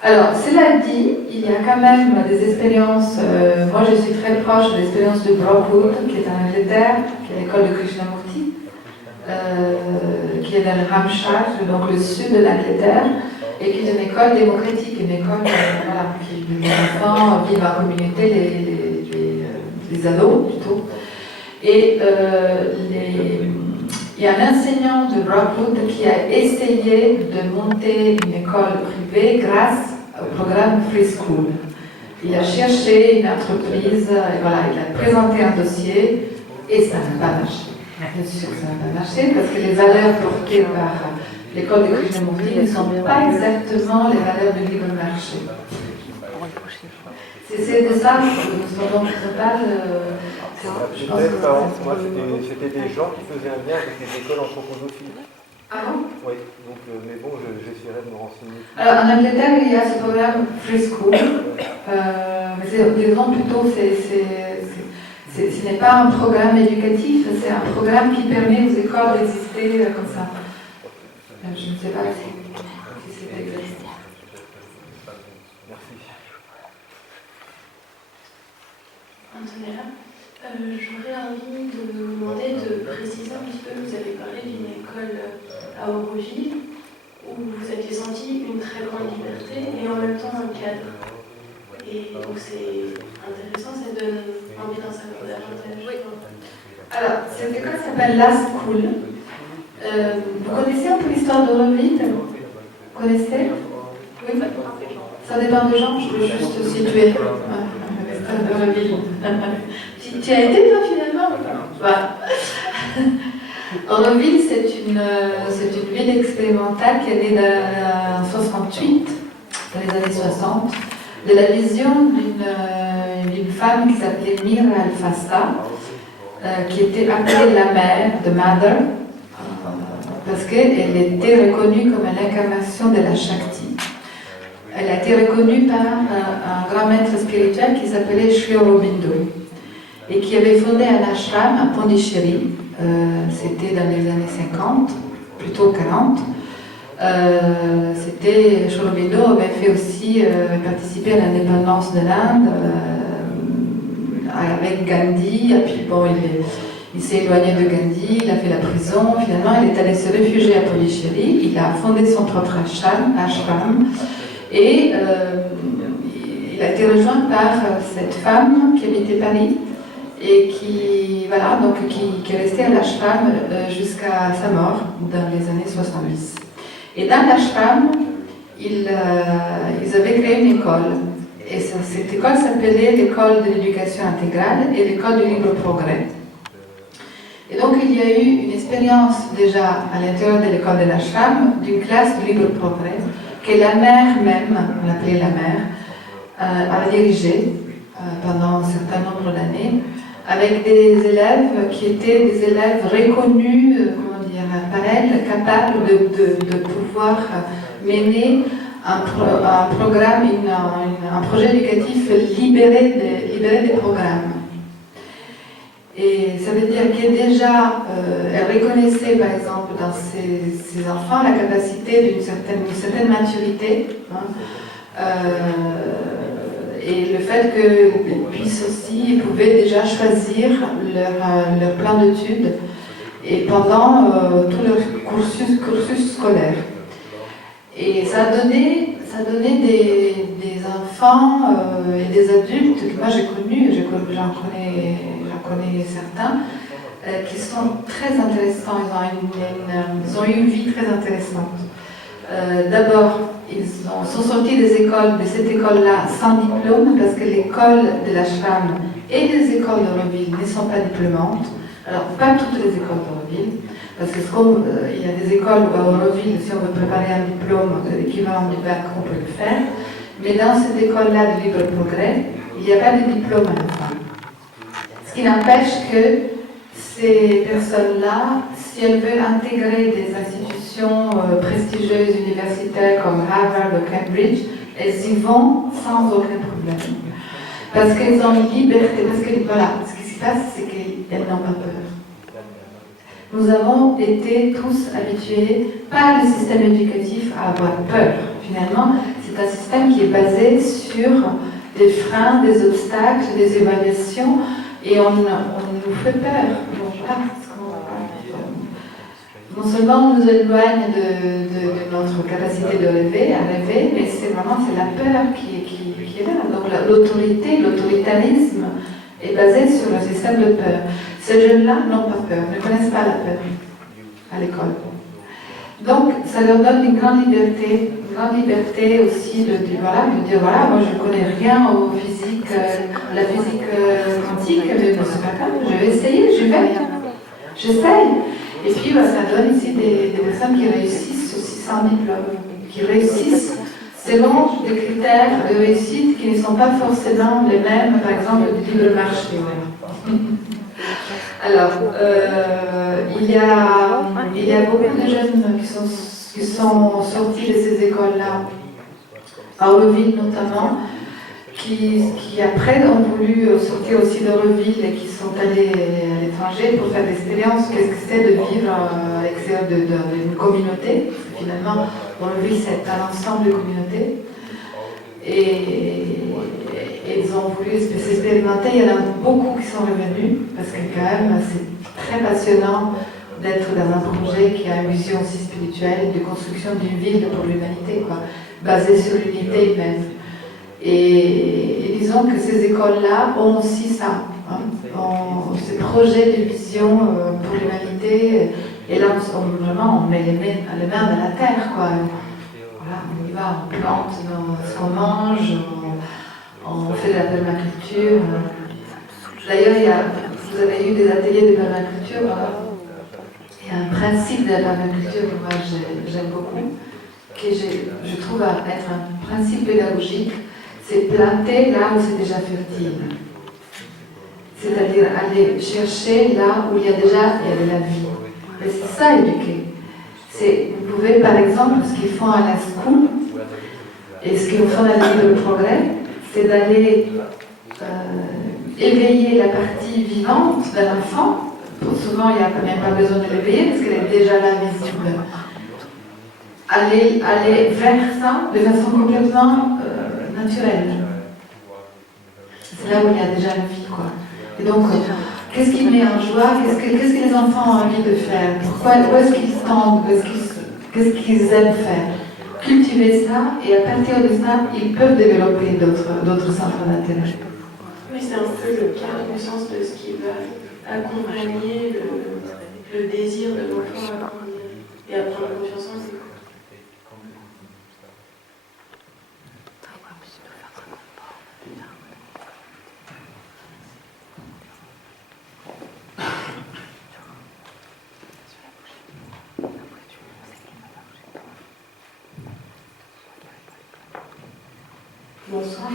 Alors, cela dit, il y a quand même des expériences. Moi, je suis très proche de l'expérience de Brockwood, qui est en Angleterre, qui est l'école de Krishnamurti, qui est dans le Hampshire, donc le sud de l'Angleterre, et qui est une école démocratique, une école où les enfants vivent en communauté, les ados plutôt. Et il y a un enseignant de Brockwood qui a essayé de monter une école privée grâce au programme Free School. Il a cherché une entreprise, et voilà, il a présenté un dossier et ça n'a pas marché. Bien sûr, ça n'a pas marché parce que les valeurs portées par l'école de Krishnamurti ne sont pas exactement les valeurs du libre marché. C'est de ça dont je parle. Moi, c'était des gens qui faisaient un lien avec les écoles anthroposophiques. Ah bon? Oui, donc, mais bon, j'essaierai de me renseigner. Alors, en Angleterre, il y a ce programme Free School. Mais disons plutôt, ce n'est pas un programme éducatif, c'est un programme qui permet aux écoles d'exister comme ça. Je ne sais pas si c'est exact. Merci. Antonella, j'aurais envie de vous demander de préciser un petit peu, vous avez parlé d'une école à Auroville où vous aviez senti une très grande liberté et en même temps un cadre. Et donc c'est intéressant, ça donne envie d'en savoir davantage. Oui. Alors, cette école s'appelle La School. Vous connaissez un peu l'histoire d'Auroville? Vous connaissez? Oui, ça dépend des gens, je veux juste situer. L'histoire d'Auroville. Tu as été, toi, finalement? Voilà. Auroville, c'est une ville expérimentale qui est née en 68, dans les années 60, de la vision d'une femme qui s'appelait Mira Al-Fasta, qui était appelée la mère, the mother, parce qu'elle était reconnue comme l'incarnation de la Shakti. Elle a été reconnue par un grand maître spirituel qui s'appelait Sri Aurobindo et qui avait fondé un ashram à Pondichéry. C'était dans les années 50, plutôt 40. Sri Aurobindo avait fait aussi participer à l'indépendance de l'Inde avec Gandhi, et puis bon, il s'est éloigné de Gandhi, il a fait la prison, finalement il est allé se réfugier à Pondichéry, il a fondé son propre ashram et il a été rejoint par cette femme qui habitait Paris et qui est restée à l'ashram jusqu'à sa mort dans les années 70. Et dans l'ashram, ils avaient créé une école. Et cette école s'appelait l'école de l'éducation intégrale et l'école du libre progrès. Et donc il y a eu une expérience déjà à l'intérieur de l'école de l'ashram d'une classe de libre progrès que la mère même, on l'appelait la mère, a dirigée pendant un certain nombre d'années avec des élèves qui étaient des élèves reconnus, par elle, capables de pouvoir mener un programme, un projet éducatif libéré des programmes. Et ça veut dire qu'elle déjà, elle reconnaissait par exemple dans ses enfants la capacité d'une certaine maturité, et le fait qu'ils puissent aussi, ils pouvaient déjà choisir leur plan d'études et pendant tout leur cursus scolaire. Et ça a donné des enfants et des adultes que moi j'ai connus, j'en connais certains, qui sont très intéressants, ils ont eu une vie très intéressante. D'abord, ils sont sortis de cette école-là sans diplôme, parce que l'école de l'ashram et les écoles d'Auroville ne sont pas diplômantes. Alors, pas toutes les écoles d'Auroville, parce que il y a des écoles où à Auroville, si on veut préparer un diplôme, l'équivalent du bac, on peut le faire. Mais dans cette école-là de libre progrès, il n'y a pas de diplôme à la fin. Ce qui n'empêche que ces personnes-là, si elles veulent intégrer des institutions prestigieuses, universitaires comme Harvard ou Cambridge, elles y vont sans aucun problème. Parce qu'elles ont une liberté, parce que voilà, ce qui se passe, c'est qu'elles n'ont pas peur. Nous avons été tous habitués par le système éducatif à avoir peur. Finalement, c'est un système qui est basé sur des freins, des obstacles, des évaluations, et on nous fait peur. Non seulement on nous éloigne de notre capacité de rêver, mais c'est la peur qui est là. Donc l'autoritarisme est basé sur le système de peur. Ces jeunes-là n'ont pas peur, ne connaissent pas la peur à l'école. Donc ça leur donne une grande liberté aussi de dire voilà, moi je ne connais rien aux physique, la physique quantique, mais c'est pas grave, je vais essayer, j'essaye. Et puis ça donne ici des personnes qui réussissent aussi sans diplôme, qui réussissent selon des critères de réussite qui ne sont pas forcément les mêmes, par exemple, du libre marché. Alors, il y a beaucoup de jeunes qui sont sortis de ces écoles-là, à Auroville notamment, qui après ont voulu sortir aussi d'Auroville et qui sont allés à l'étranger pour faire l'expérience qu'est-ce que c'est de vivre à l'extérieur d'une communauté. Finalement, Auroville, c'est un ensemble de communautés. Et ils ont voulu s'expérimenter. Il y en a beaucoup qui sont revenus, parce que quand même, c'est très passionnant d'être dans un projet qui a une vision aussi spirituelle de construction d'une ville pour l'humanité, basée sur l'unité humaine. Et disons que ces écoles-là ont aussi ça, ont ce projet de vision pour l'humanité Et là, vraiment, on met les mains dans la terre, quoi. Voilà, on y va, on plante ce qu'on mange, on fait de la permaculture. D'ailleurs, vous avez eu des ateliers de permaculture. Il y a un principe de la permaculture que moi j'aime beaucoup, que je trouve être un principe pédagogique, c'est planter là où c'est déjà fertile. C'est-à-dire aller chercher là où il y a de la vie. Et c'est ça, éduquer. Vous pouvez, par exemple, ce qu'ils font à la school, et ce qu'ils font dans la vie de progrès, c'est d'aller éveiller la partie vivante de l'enfant. Souvent, il n'y a quand même pas besoin de l'éveiller, parce qu'elle est déjà là, visible. Aller vers ça de façon complètement naturelle. C'est là où il y a déjà la vie, quoi. Et donc, qu'est-ce qui met en joie? Qu'est-ce que les enfants ont envie de faire? Où est-ce qu'ils tendent? Qu'est-ce qu'ils aiment faire? Cultiver ça, et à partir de ça, ils peuvent développer d'autres centres d'intérêt. Oui, c'est un peu le cas, le sens de ce qui va accompagner le désir de l'enfant à grandir et à prendre confiance en lui. Bonsoir.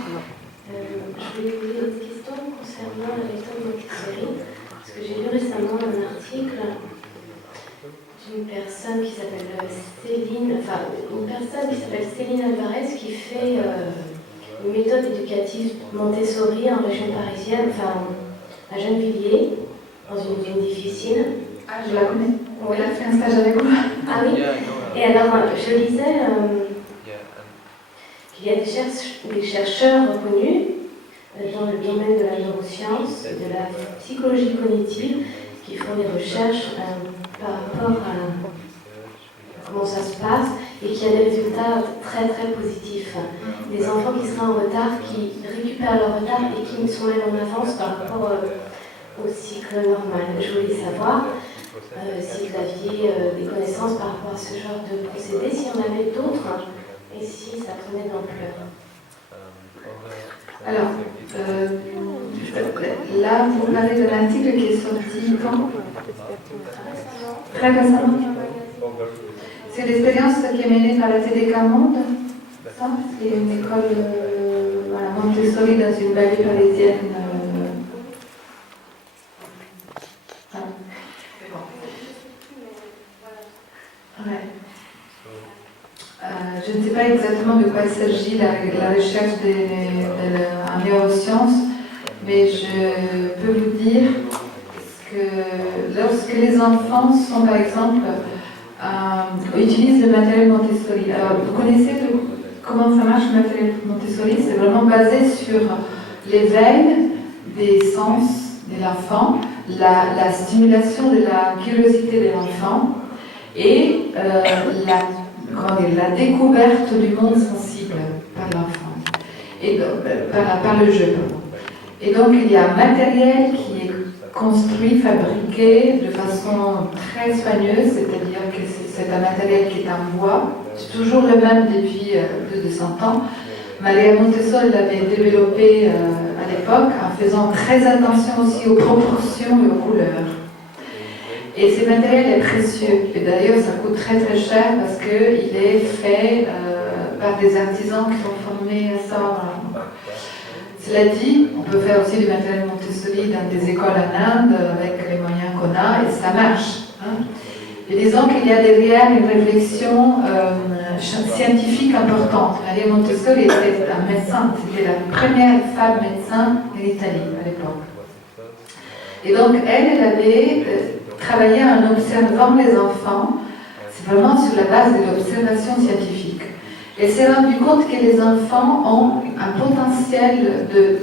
Je voulais poser une question concernant la méthode Montessori, parce que j'ai lu récemment un article d'une personne qui s'appelle Céline Alvarez qui fait une méthode éducative Montessori en région parisienne, à Gennevilliers, dans une ville difficile. Ah, je la connais. Oui. Elle a fait un stage avec moi. Ah oui. Et alors, je lisais qu'il y a des chercheurs reconnus dans le domaine de la neuroscience, de la psychologie cognitive, qui font des recherches par rapport à comment ça se passe et qui a des résultats très très positifs. Des enfants qui seraient en retard, qui récupèrent leur retard et qui sont même en avance par rapport au cycle normal. Je voulais savoir si vous aviez des connaissances par rapport à ce genre de procédé, si on avait d'autres et si ça prenait de l'ampleur. Alors, là, vous parlez de l'article qui est sorti quand? Très récemment. C'est l'expérience qui est menée par la TDK Monde, ça? C'est une école Montessori dans une vallée parisienne. Ouais. Je ne sais pas exactement de quoi il s'agit, la recherche en neurosciences, mais je peux vous dire que lorsque les enfants sont, par exemple, utilisent le matériel Montessori. Alors, vous connaissez comment ça marche le matériel Montessori? C'est vraiment basé sur l'éveil des sens de l'enfant, la stimulation de la curiosité de l'enfant et la découverte du monde sensible par l'enfant, et par le jeu. Et donc il y a un matériel qui est construit, fabriqué de façon très soigneuse, c'est-à-dire que c'est un matériel qui est en bois, c'est toujours le même depuis plus de 100 ans. Maria Montessori l'avait développé à l'époque en faisant très attention aussi aux proportions et aux couleurs. Et ce matériel est précieux, et d'ailleurs ça coûte très très cher parce qu'il est fait par des artisans qui sont formés à ça. Cela dit, on peut faire aussi du matériel Montessori dans des écoles en Inde avec les moyens qu'on a et ça marche. Et disons qu'il y a derrière une réflexion scientifique importante. Maria Montessori était un médecin, c'était la première femme médecin en Italie à l'époque. Et donc elle avait travaillé en observant les enfants, c'est vraiment sur la base de l'observation scientifique. Elle s'est rendue compte que les enfants ont un potentiel de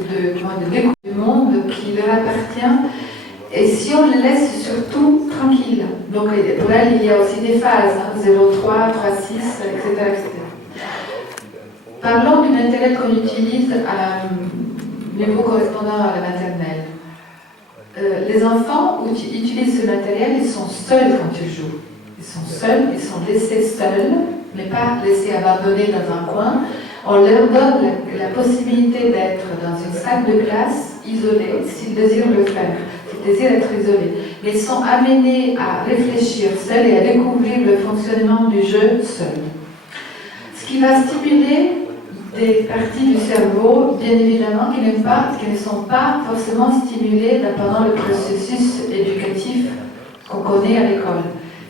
découverte du monde qui leur appartient, et si on les laisse surtout tranquilles. Donc pour elle, il y a aussi des phases, 0,3, 3,6, etc. Parlons du matériel qu'on utilise à niveau correspondant à la maternelle. Les enfants utilisent ce matériel, ils sont seuls quand ils jouent. Ils sont seuls, ils sont laissés seuls, mais pas laissés abandonnés dans un coin. On leur donne la possibilité d'être dans une salle de classe isolée, s'ils désirent le faire, s'ils désirent être isolés. Mais ils sont amenés à réfléchir seuls et à découvrir le fonctionnement du jeu seuls. Ce qui va stimuler des parties du cerveau, bien évidemment, qui ne sont pas forcément stimulées pendant le processus éducatif qu'on connaît à l'école.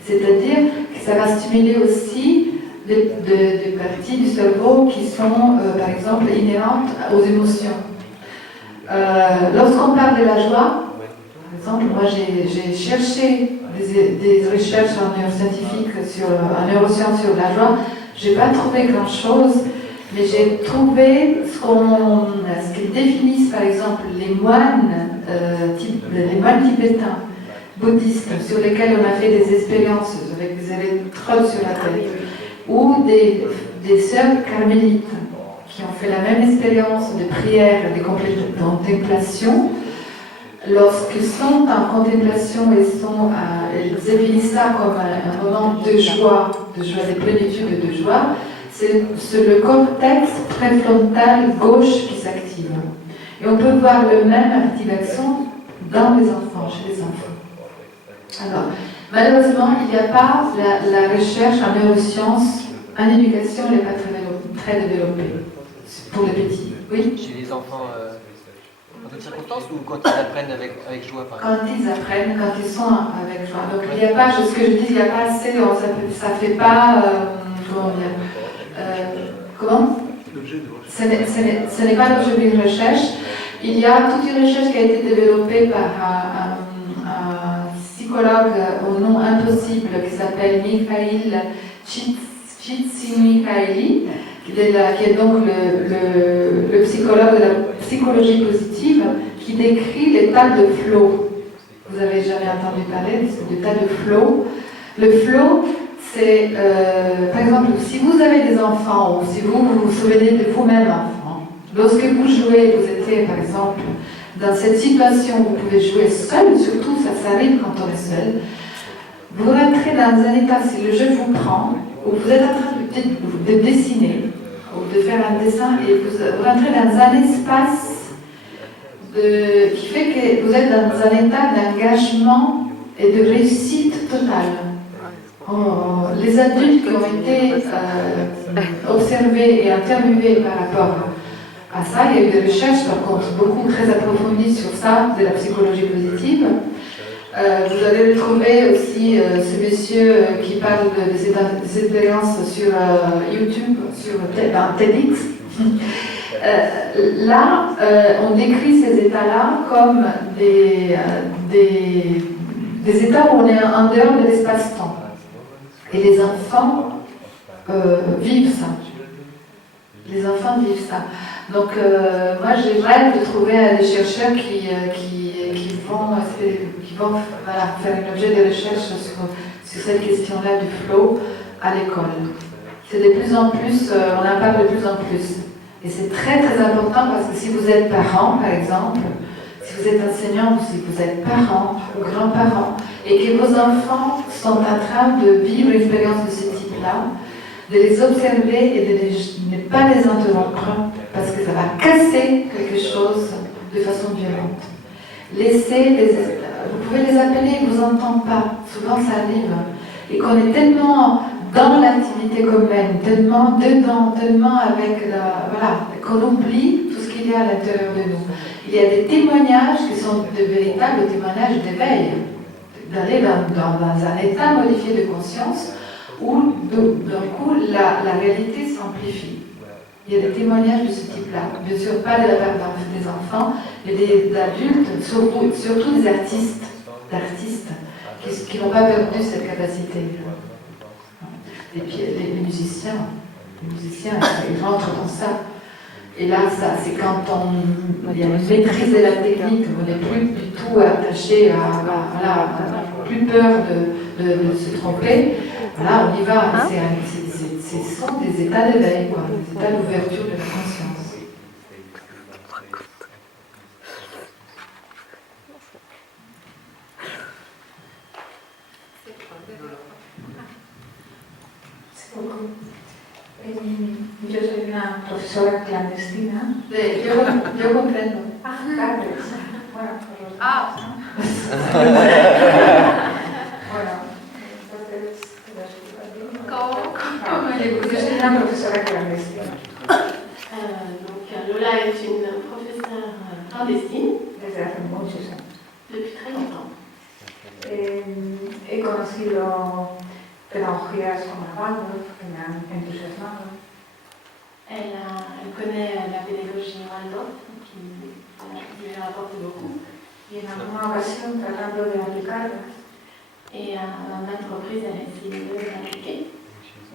C'est-à-dire que ça va stimuler aussi des parties du cerveau qui sont, par exemple, inhérentes aux émotions. Lorsqu'on parle de la joie, par exemple, moi j'ai cherché des recherches en neurosciences sur la joie, je n'ai pas trouvé grand-chose, mais j'ai trouvé ce qu'ils définissent, par exemple, les moines tibétains, bouddhistes, sur lesquels on a fait des expériences avec des électrodes sur la tête, ou des sœurs carmélites qui ont fait la même expérience de prière et de contemplation. Lorsqu'ils sont en contemplation, ils définissent ça comme un moment de joie, de plénitude et de joie. C'est le cortex préfrontal gauche qui s'active. Et on peut voir le même activation dans les enfants, chez les enfants. Alors, malheureusement, il n'y a pas la recherche en neurosciences, en éducation, elle n'est pas très développée pour les petits. Oui? Chez les enfants, en toutes circonstances ou quand ils apprennent avec joie par exemple? Quand ils apprennent, quand ils sont avec joie. Donc il n'y a pas, ce que je dis, il n'y a pas assez, ça ne fait pas, comment dire, comment? Ce n'est pas l'objet d'une recherche. Il y a toute une recherche qui a été développée par un psychologue au nom impossible qui s'appelle Mikhail Csikszentmihalyi, qui est donc le psychologue de la psychologie positive, qui décrit l'état de flow. Vous avez jamais entendu parler de l'état de flow. Le flow, c'est, par exemple, si vous avez des enfants, ou si vous vous souvenez de vous-même enfant, lorsque vous jouez, vous étiez, par exemple, dans cette situation où vous pouvez jouer seul, surtout ça arrive quand on est seul, vous rentrez dans un état, si le jeu vous prend, où vous êtes en train de dessiner, ou de faire un dessin, et vous rentrez dans un espace qui fait que vous êtes dans un état d'engagement et de réussite totale. Les adultes qui ont été observés et interviewés par rapport à ça, il y a eu des recherches, par contre, beaucoup très approfondies sur ça, de la psychologie positive. Vous allez retrouver aussi ce monsieur qui parle de ses expériences sur YouTube, sur TEDx. Là, on décrit ces états-là comme des états où on est en dehors de l'espace-temps. Et les enfants vivent ça. Les enfants vivent ça. Donc, moi, j'ai rêve de trouver des chercheurs qui vont faire un objet de recherche sur cette question-là du flow à l'école. C'est de plus en plus, on en parle de plus en plus. Et c'est très très important parce que si vous êtes parent, par exemple, si vous êtes enseignant ou si vous êtes parent ou grand-parent, et que vos enfants sont en train de vivre une expérience de ce type-là, de les observer et de ne pas les interrompre parce que ça va casser quelque chose de façon violente. Vous pouvez les appeler, ils ne vous entendent pas, souvent ça arrive, et qu'on est tellement dans l'activité commune, tellement dedans, tellement avec qu'on oublie tout ce qu'il y a à l'intérieur de nous. Il y a des témoignages qui sont de véritables témoignages d'éveil, d'aller dans un état modifié de conscience où d'un coup la réalité s'amplifie. Il y a des témoignages de ce type-là, bien sûr pas de la part des enfants, mais des adultes, surtout des artistes qui n'ont pas perdu cette capacité. Et puis les musiciens, ils rentrent dans ça. Et là, c'est quand il y a une maîtrise de la technique, on n'est plus du tout attaché on n'a plus peur de se tromper. Voilà, on y va. Ce sont des états d'éveil, des états d'ouverture de la conscience. profesora clandestina. Yo comprendo. Ah, claro. Bueno, por los Ah. Bueno, entonces te lo explico bien. ¿Cómo? Yo soy una profesora clandestina. Donc Lola est une professeure clandestine Desde hace muchos años. depuis très longtemps. He conocido pedagogías como la Waldorf que me han entusiasmado. Elle connaît la pédagogie Waldorf qui lui apporte beaucoup. Y en alguna ocasión, tratando de aplicarlas, Et à maintes reprises, elle a essayé de l'appliquer.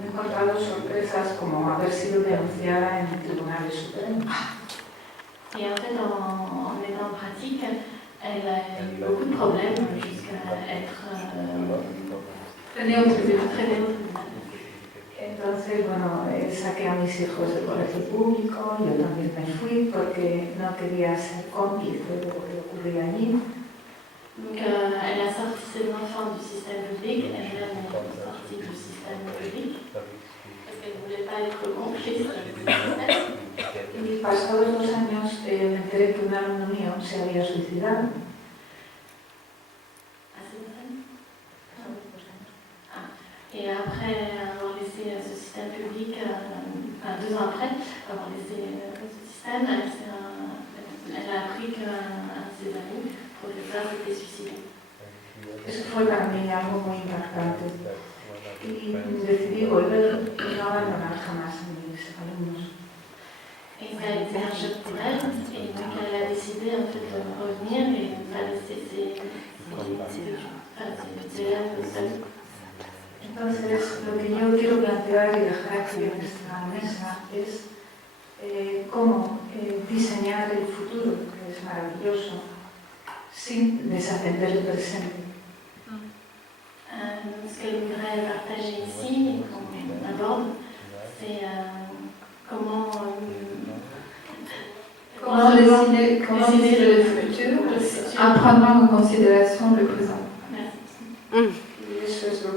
me he encontrado sorpresas como haber sido denunciada en el Tribunal Supremo. Et en fait, en mettant en pratique, elle a eu beaucoup de problèmes jusqu'à être traînée au tribunal. Entonces, bueno, saqué a mis hijos del colegio público, yo también me fui porque no quería ser cómplice de lo que ocurría allí. Donc, elle a sorti ses enfants du système public, elle-même est sortie du système public, parce qu'elle ne voulait pas être complice du système. Y pasados 2 años me enteré que un alumno mío se había suicidado. Et après avoir laissé ce système public, 2 ans après avoir laissé ce système, elle a appris qu'un de ses amis, professeur, s'était suicidé. Eso fue para mí algo muy impactante. Y decidí volver y no abandonar jamás a mis alumnos. Et ça a été un choc pour elle, et donc elle a décidé en fait de revenir et de ne pas laisser ses élèves seuls. Entonces, lo que yo quiero plantear y dejar aquí en esta mesa es cómo diseñar el futuro, que es maravilloso, sin desatender el presente. Ce que je voudrais partager ici, et qu'on aborde, c'est comment dessiner le futur en prenant en considération le présent. Merci. Y eso es lo que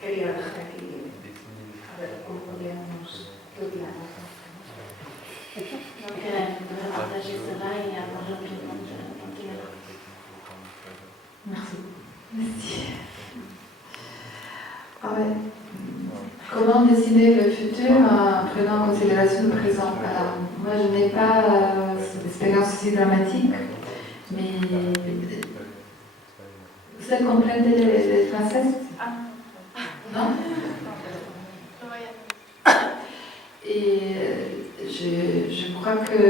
quería dejar aquí, a ver cómo podríamos estudiarlo. Donc elle voudrait partager cela et avoir l'opinion de Merci. Merci. Ah ouais. Comment dessiner le futur en prenant en considération le présent? Alors, moi, je n'ai pas cette expérience aussi dramatique, mais vous êtes comprenez les françaises? Non? Et je crois que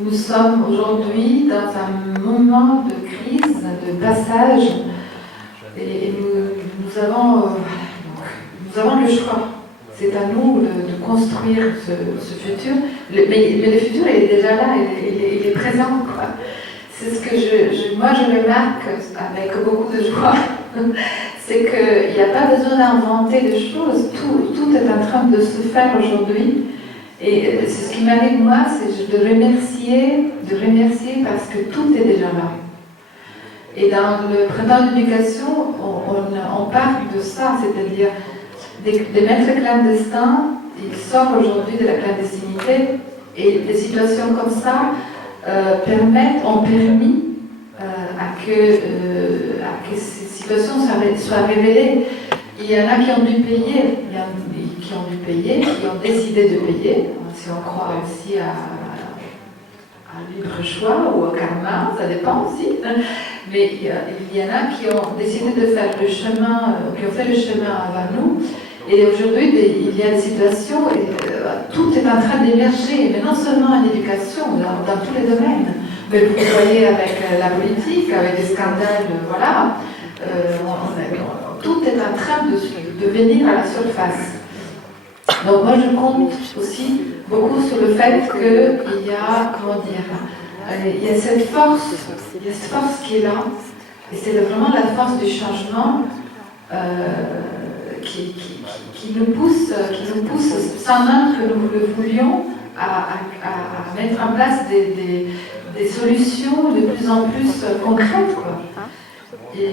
nous sommes aujourd'hui dans un moment de crise, de passage, et nous avons le choix. C'est à nous de construire ce futur. Mais le futur il est déjà là, il est présent, quoi. C'est ce que moi je remarque avec beaucoup de joie, c'est qu'il n'y a pas besoin d'inventer des choses, tout est en train de se faire aujourd'hui. Et c'est ce qui m'anime moi, c'est de remercier parce que tout est déjà là. Et dans le printemps d'éducation, on parle de ça, c'est-à-dire des maîtres clandestins, ils sortent aujourd'hui de la clandestinité et des situations comme ça ont permis à que ces situations soient révélées. Il y en a qui ont dû payer, qui ont décidé de payer, si on croit aussi à libre choix ou au karma, ça dépend aussi. Mais il y en a qui ont décidé de faire le chemin, qui ont fait le chemin avant nous. Et aujourd'hui, il y a des situations, tout est en train d'émerger, mais non seulement en éducation, dans tous les domaines. Mais vous voyez avec la politique, avec des scandales, voilà, tout est en train de venir à la surface. Donc moi je compte aussi beaucoup sur le fait qu'il y a, il y a cette force qui est là, et c'est vraiment la force du changement qui nous pousse sans même que nous le voulions à mettre en place des solutions de plus en plus concrètes, quoi. Et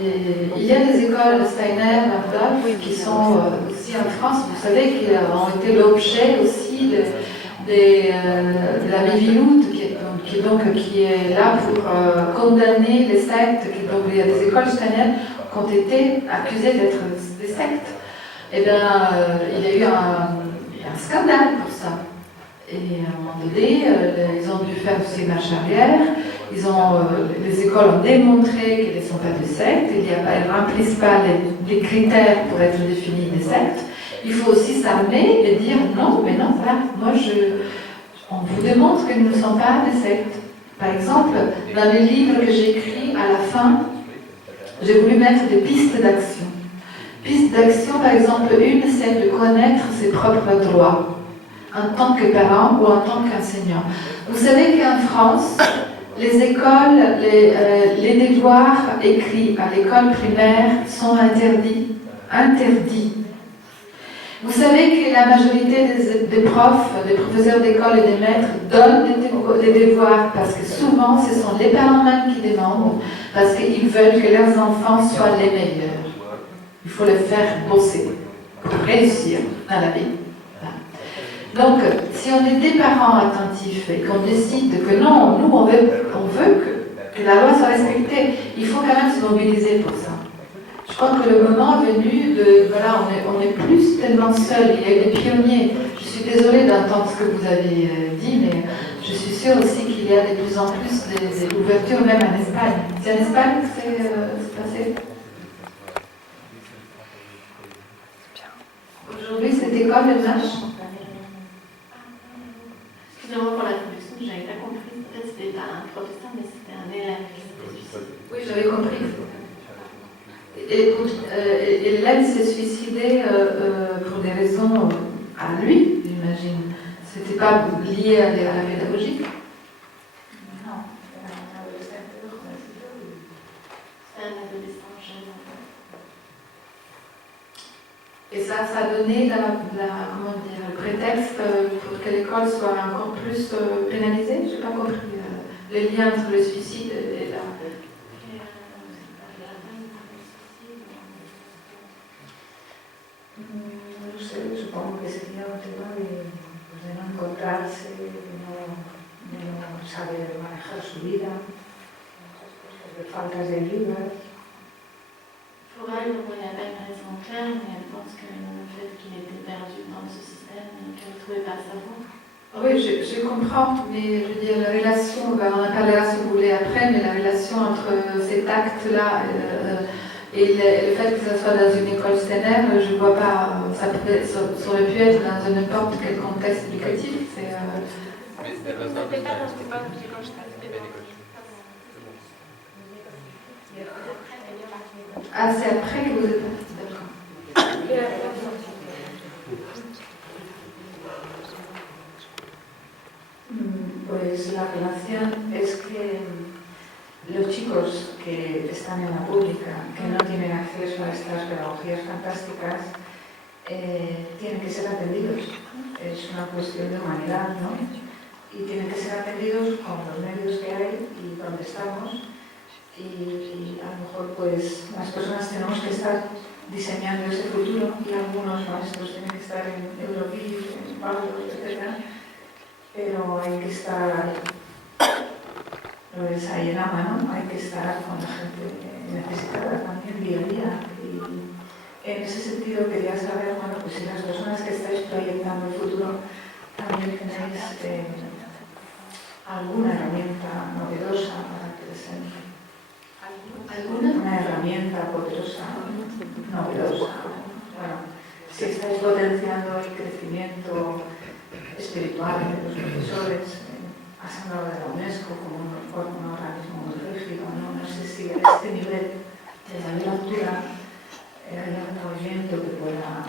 il y a des écoles Steiner, Waldorf qui sont aussi en France, vous savez, qui ont été l'objet aussi aussi de la Miviludes, qui est là pour condamner les sectes. Donc il y a des écoles steiner qui ont été accusées d'être des sectes. Et bien, il y a eu un scandale pour ça. Et à un moment donné, ils ont dû faire aussi marche arrière. Les écoles ont démontré qu'elles ne sont pas des sectes, elles ne remplissent pas les critères pour être définies des sectes. Il faut aussi s'armer et dire non, mais non, voilà, on vous démontre que nous ne sommes pas des sectes. Par exemple, dans les livres que j'ai écrits, à la fin, j'ai voulu mettre des pistes d'action. Pistes d'action, par exemple, une, c'est de connaître ses propres droits en tant que parent ou en tant qu'enseignant. Vous savez qu'en France, les écoles, les devoirs écrits à l'école primaire sont interdits. Vous savez que la majorité des profs, des professeurs d'école et des maîtres donnent des devoirs parce que souvent ce sont les parents même qui demandent, parce qu'ils veulent que leurs enfants soient les meilleurs. Il faut les faire bosser pour réussir dans la vie. Donc, si on est des parents attentifs et qu'on décide que non, nous on veut que la loi soit respectée, il faut quand même se mobiliser pour ça. Je crois que le moment est venu voilà, on est plus tellement seul. Il y a eu des pionniers. Je suis désolée d'entendre ce que vous avez dit, mais je suis sûre aussi qu'il y a de plus en plus des ouvertures, même en Espagne. C'est en Espagne que c'est passé? Aujourd'hui, cette école, elle marche. Excusez-moi pour la traduction, je n'avais pas compris. En fait, c'était pas un professeur, mais c'était un élève. Oui, j'avais compris. Et l'élève s'est suicidé pour des raisons à lui, j'imagine. C'était pas lié à la pédagogie? Non, era un adolescente jovencito. C'est un adolescent jeune. Et ça a donné comment dire, le prétexte pour que l'école soit encore plus pénalisée? Je n'ai pas compris le lien entre le suicide et la... No sé, supongo que sería un tema de no encontrarse, de no saber manejar su vida, de faltas de ayuda. Pour elle, il n'y a pas une raison claire, mais elle pense que le fait qu'il était perdu dans ce système et qu'elle ne trouvait pas sa voie. Oui, je comprends, mais je veux dire, la relation, on en parlera si vous voulez après, mais la relation entre cet acte-là et le fait que ça soit dans une école steiner, je ne vois pas, ça aurait pu être dans n'importe quel contexte éducatif. C'était pas dans une école steiner. Ah, c'est après que vous êtes parti, d'accord. Pues la relación es que los chicos que están en la pública, que no tienen acceso a estas pedagogías fantásticas, tienen que ser atendidos. Es una cuestión de humanidad, ¿no? Y tienen que ser atendidos con los medios que hay y donde estamos. Y a lo mejor pues las personas tenemos que estar diseñando ese futuro y algunos maestros tienen que estar en Europees, en Pablo, etc. Pero hay que estar, lo ves ahí en la mano, hay que estar con la gente necesitada también día a día. Y en ese sentido quería saber, bueno, pues si las personas que estáis proyectando el futuro también tenéis alguna herramienta novedosa para el presente. Una herramienta poderosa, novedosa. Bueno, si estáis potenciando el crecimiento espiritual de los profesores, has hablado de la UNESCO como un organismo muy rígido, ¿no? No sé si a este nivel de la altura hay algún movimiento que pueda...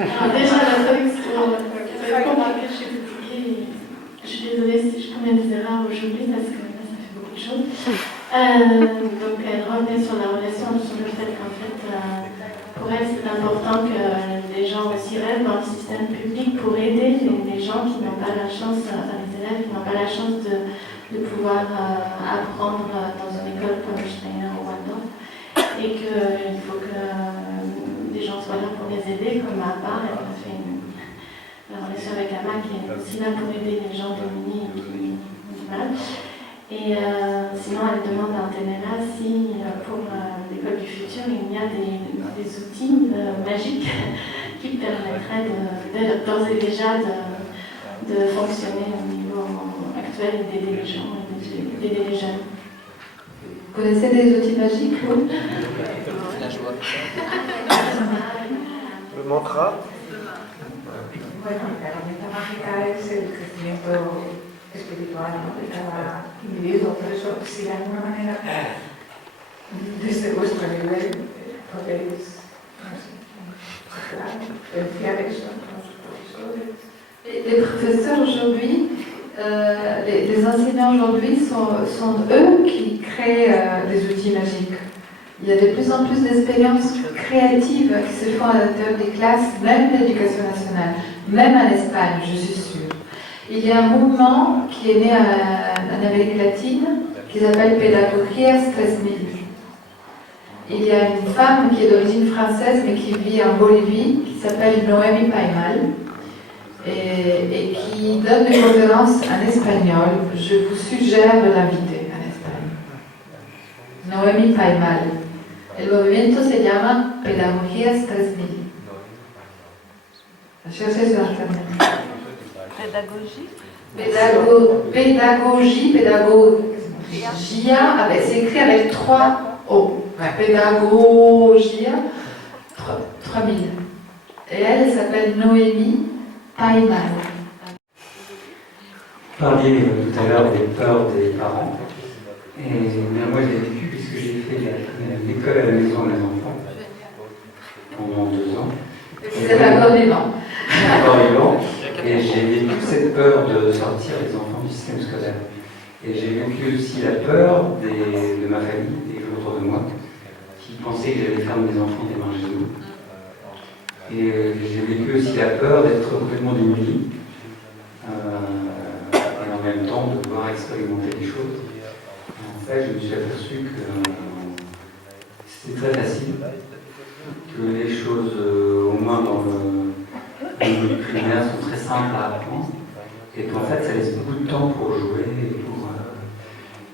Alors déjà, la traduction, c'est compliqué, je suis fatiguée. Je suis désolée si je commets des erreurs aujourd'hui parce que là, ça fait beaucoup de choses. Donc, elle revenait sur la relation, sur le fait qu'en fait, pour elle, c'est important que les gens aussi rêvent dans le système public pour aider les gens qui n'ont pas la chance, enfin les élèves qui n'ont pas la chance de pouvoir apprendre dans une école comme Steiner ou Waldorf. Et qu'il faut que des gens soient là pour les aider, comme ma part, elle a fait une formation avec Ama qui est aussi là pour aider les gens démunis et qui ont du mal. Et sinon, elle demande à Antenella si pour l'école du futur, il y a des outils magiques qui permettraient d'ores et déjà de fonctionner au niveau actuel et d'aider les gens et d'aider les jeunes. Vous connaissez des outils magiques, vous? La joie. Le mantra. Bueno, la herramienta mágica es el crecimiento espiritual, ¿no?, de cada individuo. Por eso, si de alguna manera, desde vuestro nivel, podéis, no sé, potenciar eso con los profesores. Les professeurs aujourd'hui, les enseignants aujourd'hui sont eux qui créent des outils magiques. Il y a de plus en plus d'expériences créatives qui se font à l'intérieur des classes, même l'éducation nationale, même en Espagne, je suis sûre. Il y a un mouvement qui est né en Amérique latine qui s'appelle Pedagogías 3000. Il y a une femme qui est d'origine française mais qui vit en Bolivie, qui s'appelle Noémie Paimal, et qui donne des conférences en espagnol. Je vous suggère de l'inviter en Espagne. Noémie Paimal. El movimiento se llama Pedagogías 3000. Cherchez sur Internet. Pédagogia, c'est écrit avec 3 O. Pédagogia 3000. Et elle s'appelle Noémie Paimal. Vous parliez tout à l'heure des peurs des parents. Et moi, je l'ai vécu puisque j'ai fait l'école à la maison à mes enfants pendant 2 ans. Vous êtes encore vivant. Encore vivant. Et j'ai vécu cette peur de sortir les enfants du système scolaire. Et j'ai vécu aussi la peur de ma famille, des gens autour de moi, qui pensaient que j'allais faire mes enfants des mains chez nous. Et j'ai vécu aussi la peur d'être complètement démuni. Et en même temps de pouvoir expérimenter des choses. En fait, je me suis aperçu que c'était très facile, que les choses, au moins dans le niveau du primaire, sont très simples à apprendre, et qu'en fait, ça laisse beaucoup de temps pour jouer.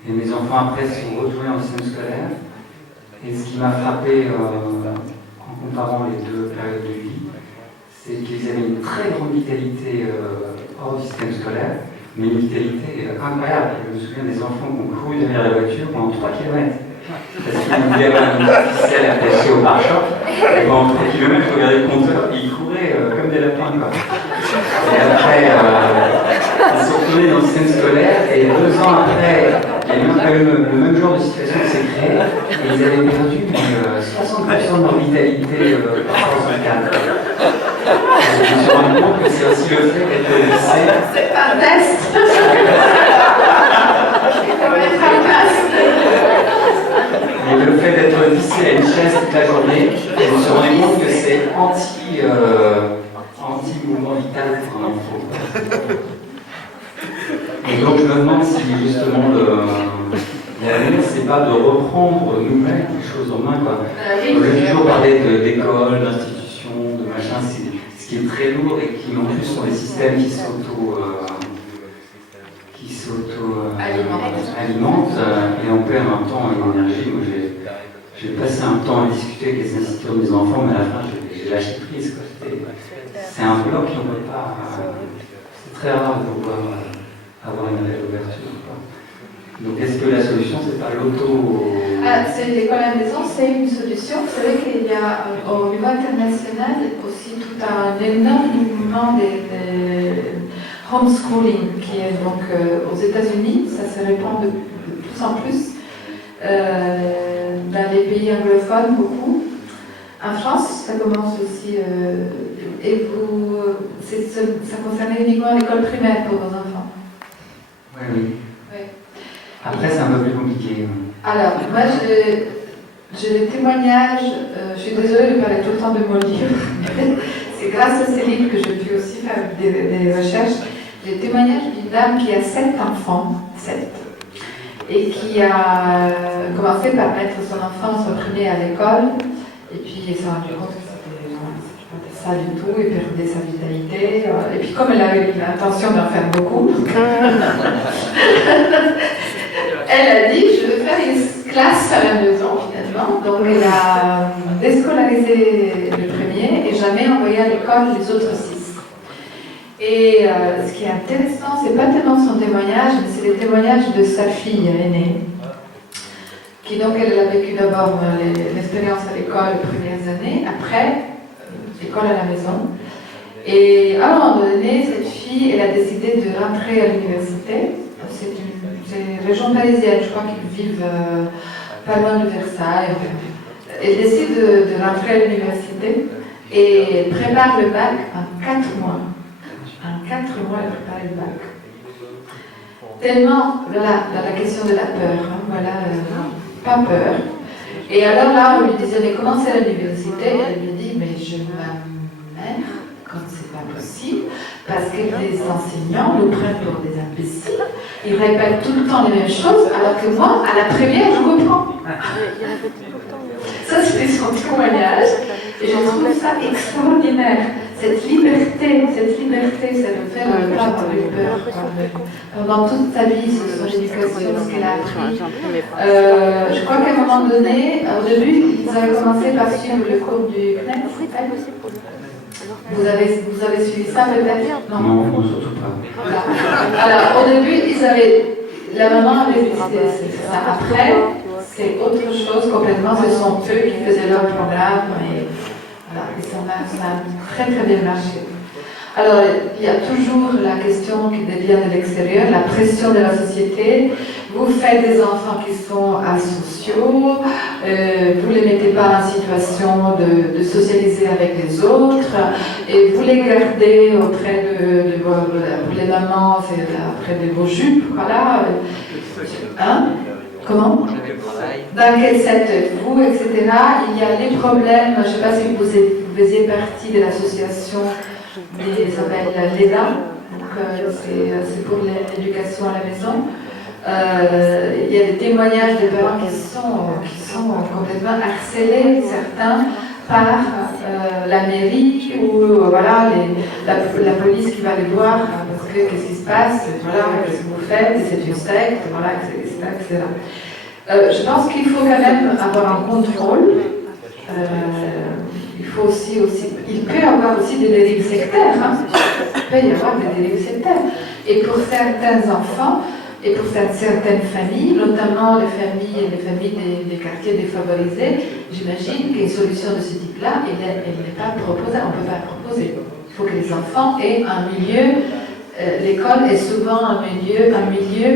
Et mes enfants, après, sont retournés en système scolaire. Et ce qui m'a frappé en comparant les 2 périodes de vie, c'est qu'ils avaient une très grande vitalité hors du système scolaire, mais une vitalité incroyable. Je me souviens des enfants qui ont couru derrière la voiture pendant 3 km. Parce qu'il y avait un ficelle attaché au pare-choc, et pendant 3 km, je regardais le compteur, et ils couraient comme des lapins. Quoi. Et après, ils sont retournés dans le système scolaire, et 2 ans après, il y a eu le même genre de situation qui s'est créée, et ils avaient perdu 60% de leur vitalité par force de cadre. Je me suis rendu compte que c'est aussi le fait d'être au lycée. C'est un test. Et le fait d'être au lycée à une chaise toute la journée, je me suis rendu compte que c'est anti-mouvement vital pour un enfant. Et donc je me demande si justement l'avenir, c'est pas de reprendre nous-mêmes les choses en main. J'ai toujours parlé d'école, d'institutions, de machin, ce qui est très lourd et qui en plus sont des systèmes qui s'auto-alimentent et on perd un temps et une énergie. Moi, j'ai passé un temps à discuter avec les instituteurs de mes enfants, mais à la fin, j'ai lâché prise. C'est un bloc qui ne peut pas. C'est très rare de pouvoir avoir une réelle ouverture. Donc, est-ce que la solution, c'est pas c'est l'école à la maison, c'est une solution. Vous savez qu'il y a au niveau international aussi tout un énorme mouvement de homeschooling qui est donc aux États-Unis, ça se répand de plus en plus. Dans les pays anglophones, beaucoup. En France, ça commence aussi. Et ça concerne uniquement l'école primaire pour vos enfants. Oui. Après, c'est un peu plus compliqué. Alors, moi, j'ai des témoignages. Je suis désolée de parler tout le temps de mon livre. C'est grâce à ces livres que j'ai pu aussi faire des recherches. J'ai des témoignages d'une dame qui a 7 enfants, 7, et qui a commencé par mettre son enfant s'imprimer à l'école, et puis elle s'est rendue compte que c'était ça du tout, il perdait sa vitalité. Et puis comme elle avait l'intention d'en faire beaucoup, elle a dit je vais faire une classe à la maison finalement. Donc elle a déscolarisé le premier et jamais envoyé à l'école les autres 6. Et ce qui est intéressant, c'est pas tellement son témoignage, mais c'est le témoignage de sa fille aînée, qui donc elle a vécu d'abord l'expérience à l'école les premières années, après l'école à la maison. Et à un moment donné, cette fille, elle a décidé de rentrer à l'université. C'est une région parisienne, je crois qu'ils vivent pas loin de Versailles. Elle décide de rentrer à l'université et elle prépare le bac en 4 mois. En 4 mois, elle prépare le bac. Tellement, voilà, dans la question de la peur, hein, voilà, pas peur. Et alors là, on lui disait, mais comment c'est à l'université? Elle lui dit, mais je m'amère quand c'est pas possible, parce que les enseignants nous prennent pour des imbéciles, ils répètent tout le temps les mêmes choses, alors que moi, à la première, je reprends. Ça, c'était son témoignage, et je trouve ça extraordinaire. Cette liberté, ça me fait pas avoir eu peur. Pendant toute sa vie, c'est son éducation, ce qu'elle a appris. Je crois qu'à un moment donné, au début, ils avaient commencé par suivre le cours du CNES. Vous avez suivi ça peut-être? Non, surtout pas. Voilà. Alors, au début, la maman avait décidé ça. Après, c'est autre chose complètement. Ce sont eux qui faisaient leur programme. Et voilà, et ça a très très bien marché. Alors, il y a toujours la question qui devient de l'extérieur, la pression de la société. Vous faites des enfants qui sont asociaux, vous ne les mettez pas en situation de socialiser avec les autres, et vous les gardez auprès de vos les mamans, c'est auprès de vos jupes, voilà. Hein? Comment? Dans quel secte êtes-vous, etc. Il y a les problèmes, je ne sais pas si vous faisiez partie de l'association qui s'appelle l'EDA, donc c'est pour l'éducation à la maison. Il y a des témoignages de parents qui sont complètement harcelés, certains, par la mairie ou voilà, la police qui va les voir parce que qu'est-ce qui se passe, voilà, qu'est-ce que vous faites, c'est une secte, voilà, etc. Je pense qu'il faut quand même avoir un contrôle. Il faut aussi, il peut y avoir aussi des dérives sectaires. Hein. Il peut y avoir des dérives sectaires. Et pour certains enfants, et pour certaines familles, notamment les familles des quartiers défavorisés, j'imagine qu'une solution de ce type-là, elle n'est pas proposée, on ne peut pas la proposer. Il faut que les enfants aient un milieu, l'école est souvent un milieu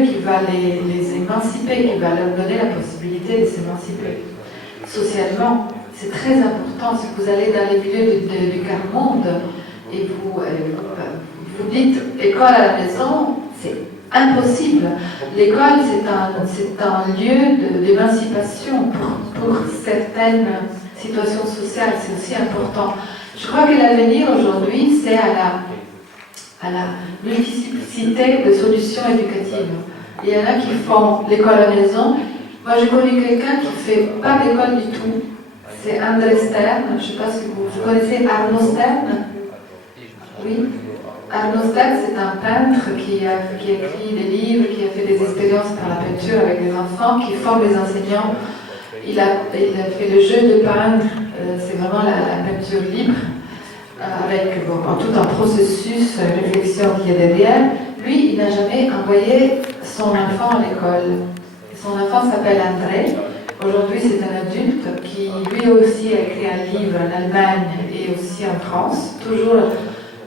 qui va les émanciper, qui va leur donner la possibilité de s'émanciper. Socialement, c'est très important. Si vous allez dans les milieux du quart-monde et vous dites école à la maison, c'est impossible. L'école, c'est un lieu d'émancipation pour certaines situations sociales. C'est aussi important. Je crois que l'avenir aujourd'hui, c'est à la multiplicité de solutions éducatives. Il y en a qui font l'école à la maison. Moi, j'ai connu quelqu'un qui ne fait pas d'école du tout. C'est André Stern. Je ne sais pas si vous connaissez Arnaud Stern. Oui. Arnaud Stern, c'est un peintre qui a écrit des livres, qui a fait des expériences par la peinture avec des enfants, qui forme les enseignants. Il a fait le jeu de peindre, c'est vraiment la peinture libre, avec tout un processus, une réflexion qui est derrière. Lui, il n'a jamais envoyé son enfant à l'école. Son enfant s'appelle André. Aujourd'hui, c'est un adulte qui, lui aussi, a écrit un livre en Allemagne et aussi en France, toujours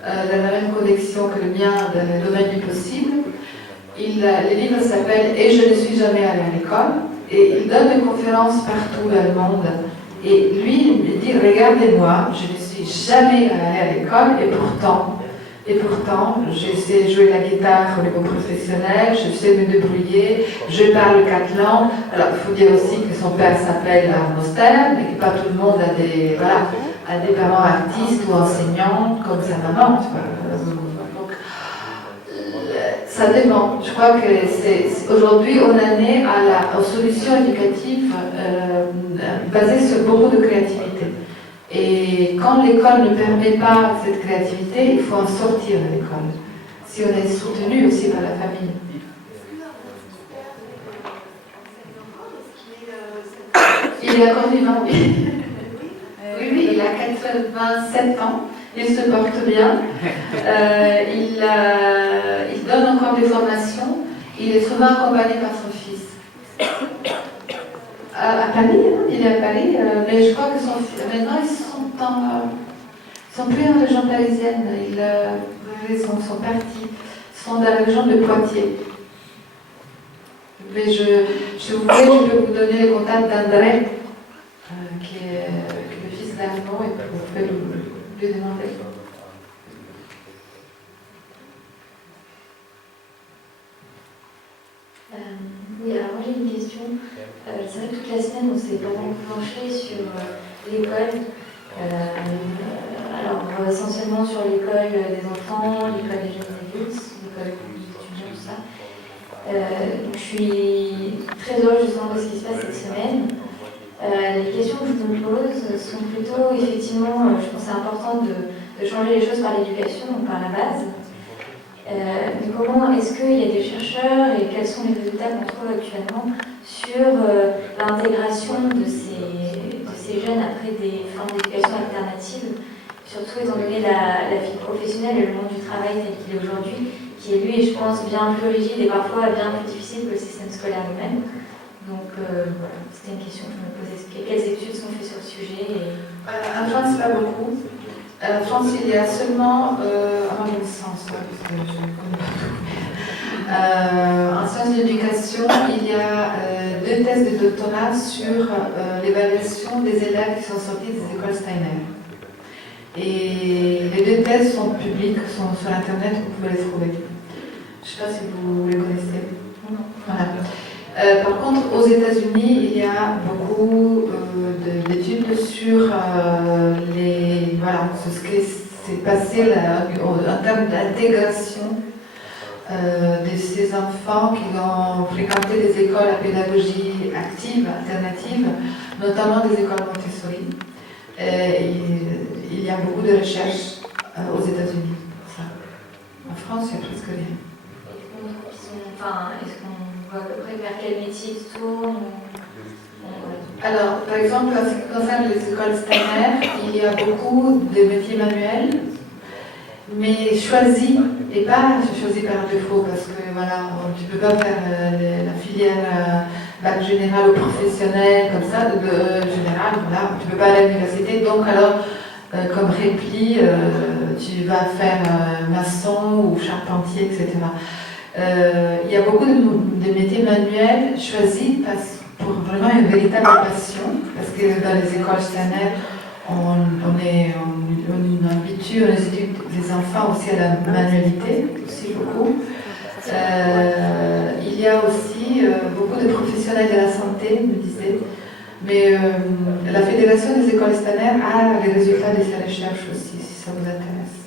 dans la même connexion que le mien dans le domaine du possible. Le livre s'appelle « Et je ne suis jamais allé à l'école » et il donne des conférences partout dans le monde. Et lui, il me dit « Regardez-moi, je ne suis jamais allé à l'école et pourtant, je sais jouer la guitare au niveau professionnel, je sais me débrouiller, je parle 4 langues. » Alors, il faut dire aussi que son père s'appelle Arnaud Stern et que pas tout le monde a des parents artistes ou enseignants comme sa maman. Donc, ça dépend. Je crois que aujourd'hui, on en est aux solutions éducatives basées sur beaucoup de créativité. Et quand l'école ne permet pas cette créativité, il faut en sortir de l'école. Si on est soutenu aussi par la famille. Il est encore vivant, oui. Oui, il a 87 ans. Il se porte bien. Il donne encore des formations. Il est souvent accompagné par son fils. À Paris, hein, il est à Paris, mais je crois que maintenant ils sont plus en région parisienne. Ils sont partis. Ils sont dans la région de Poitiers. Mais je peux vous donner le contact d'André, qui est le fils d'Arnaud, et vous pouvez lui demander. Oui, alors moi j'ai une question. C'est vrai que toute la semaine on s'est vraiment penché sur l'école. Alors essentiellement sur l'école des enfants, l'école des jeunes adultes, l'école des étudiants, tout ça. Donc je suis très heureuse justement de ce qui se passe cette semaine. Les questions que je me pose sont plutôt, effectivement, je pense que c'est important de changer les choses par l'éducation, donc par la base. Mais comment est-ce qu'il y a des chercheurs et quels sont les résultats qu'on trouve actuellement sur l'intégration de ces jeunes après des formes d'éducation alternatives, surtout étant donné la vie professionnelle et le monde du travail tel qu'il est aujourd'hui, qui est lui, je pense, bien plus rigide et parfois bien plus difficile que le système scolaire lui-même. Donc voilà, c'était une question que je me posais. Quelles études sont faites sur le sujet En France, pas beaucoup. En France, il y a seulement, à ma connaissance, parce que je ne connais pas tout, en sciences de l'éducation, il y a 2 thèses de doctorat sur l'évaluation des élèves qui sont sortis des écoles Steiner. Et les 2 thèses sont publiques, sont sur Internet, vous pouvez les trouver. Je ne sais pas si vous les connaissez. Voilà. Par contre, aux États-Unis, il y a beaucoup d'études sur ce qui s'est passé en termes d'intégration de ces enfants qui ont fréquenté des écoles à pédagogie active, alternative, notamment des écoles Montessori. Il y a beaucoup de recherches aux États-Unis. En France, il n'y a presque rien. Est-ce qu'on voit à peu près vers quel métier ils se tournent? Alors, par exemple, en ce qui concerne les écoles Steiner, il y a beaucoup de métiers manuels, mais choisis, et pas choisis par défaut, parce que voilà, tu ne peux pas faire la filière bac général ou professionnel, comme ça, général, voilà, tu ne peux pas aller à l'université, donc alors, comme répli, tu vas faire maçon ou charpentier, etc. Il y a beaucoup de métiers manuels choisis pour vraiment une véritable passion, parce que dans les écoles Steiner, on habitue les enfants aussi à la manualité, aussi beaucoup. Il y a aussi beaucoup de professionnels de la santé, me disait, mais la Fédération des écoles Steiner a les résultats de ces recherches aussi, si ça vous intéresse.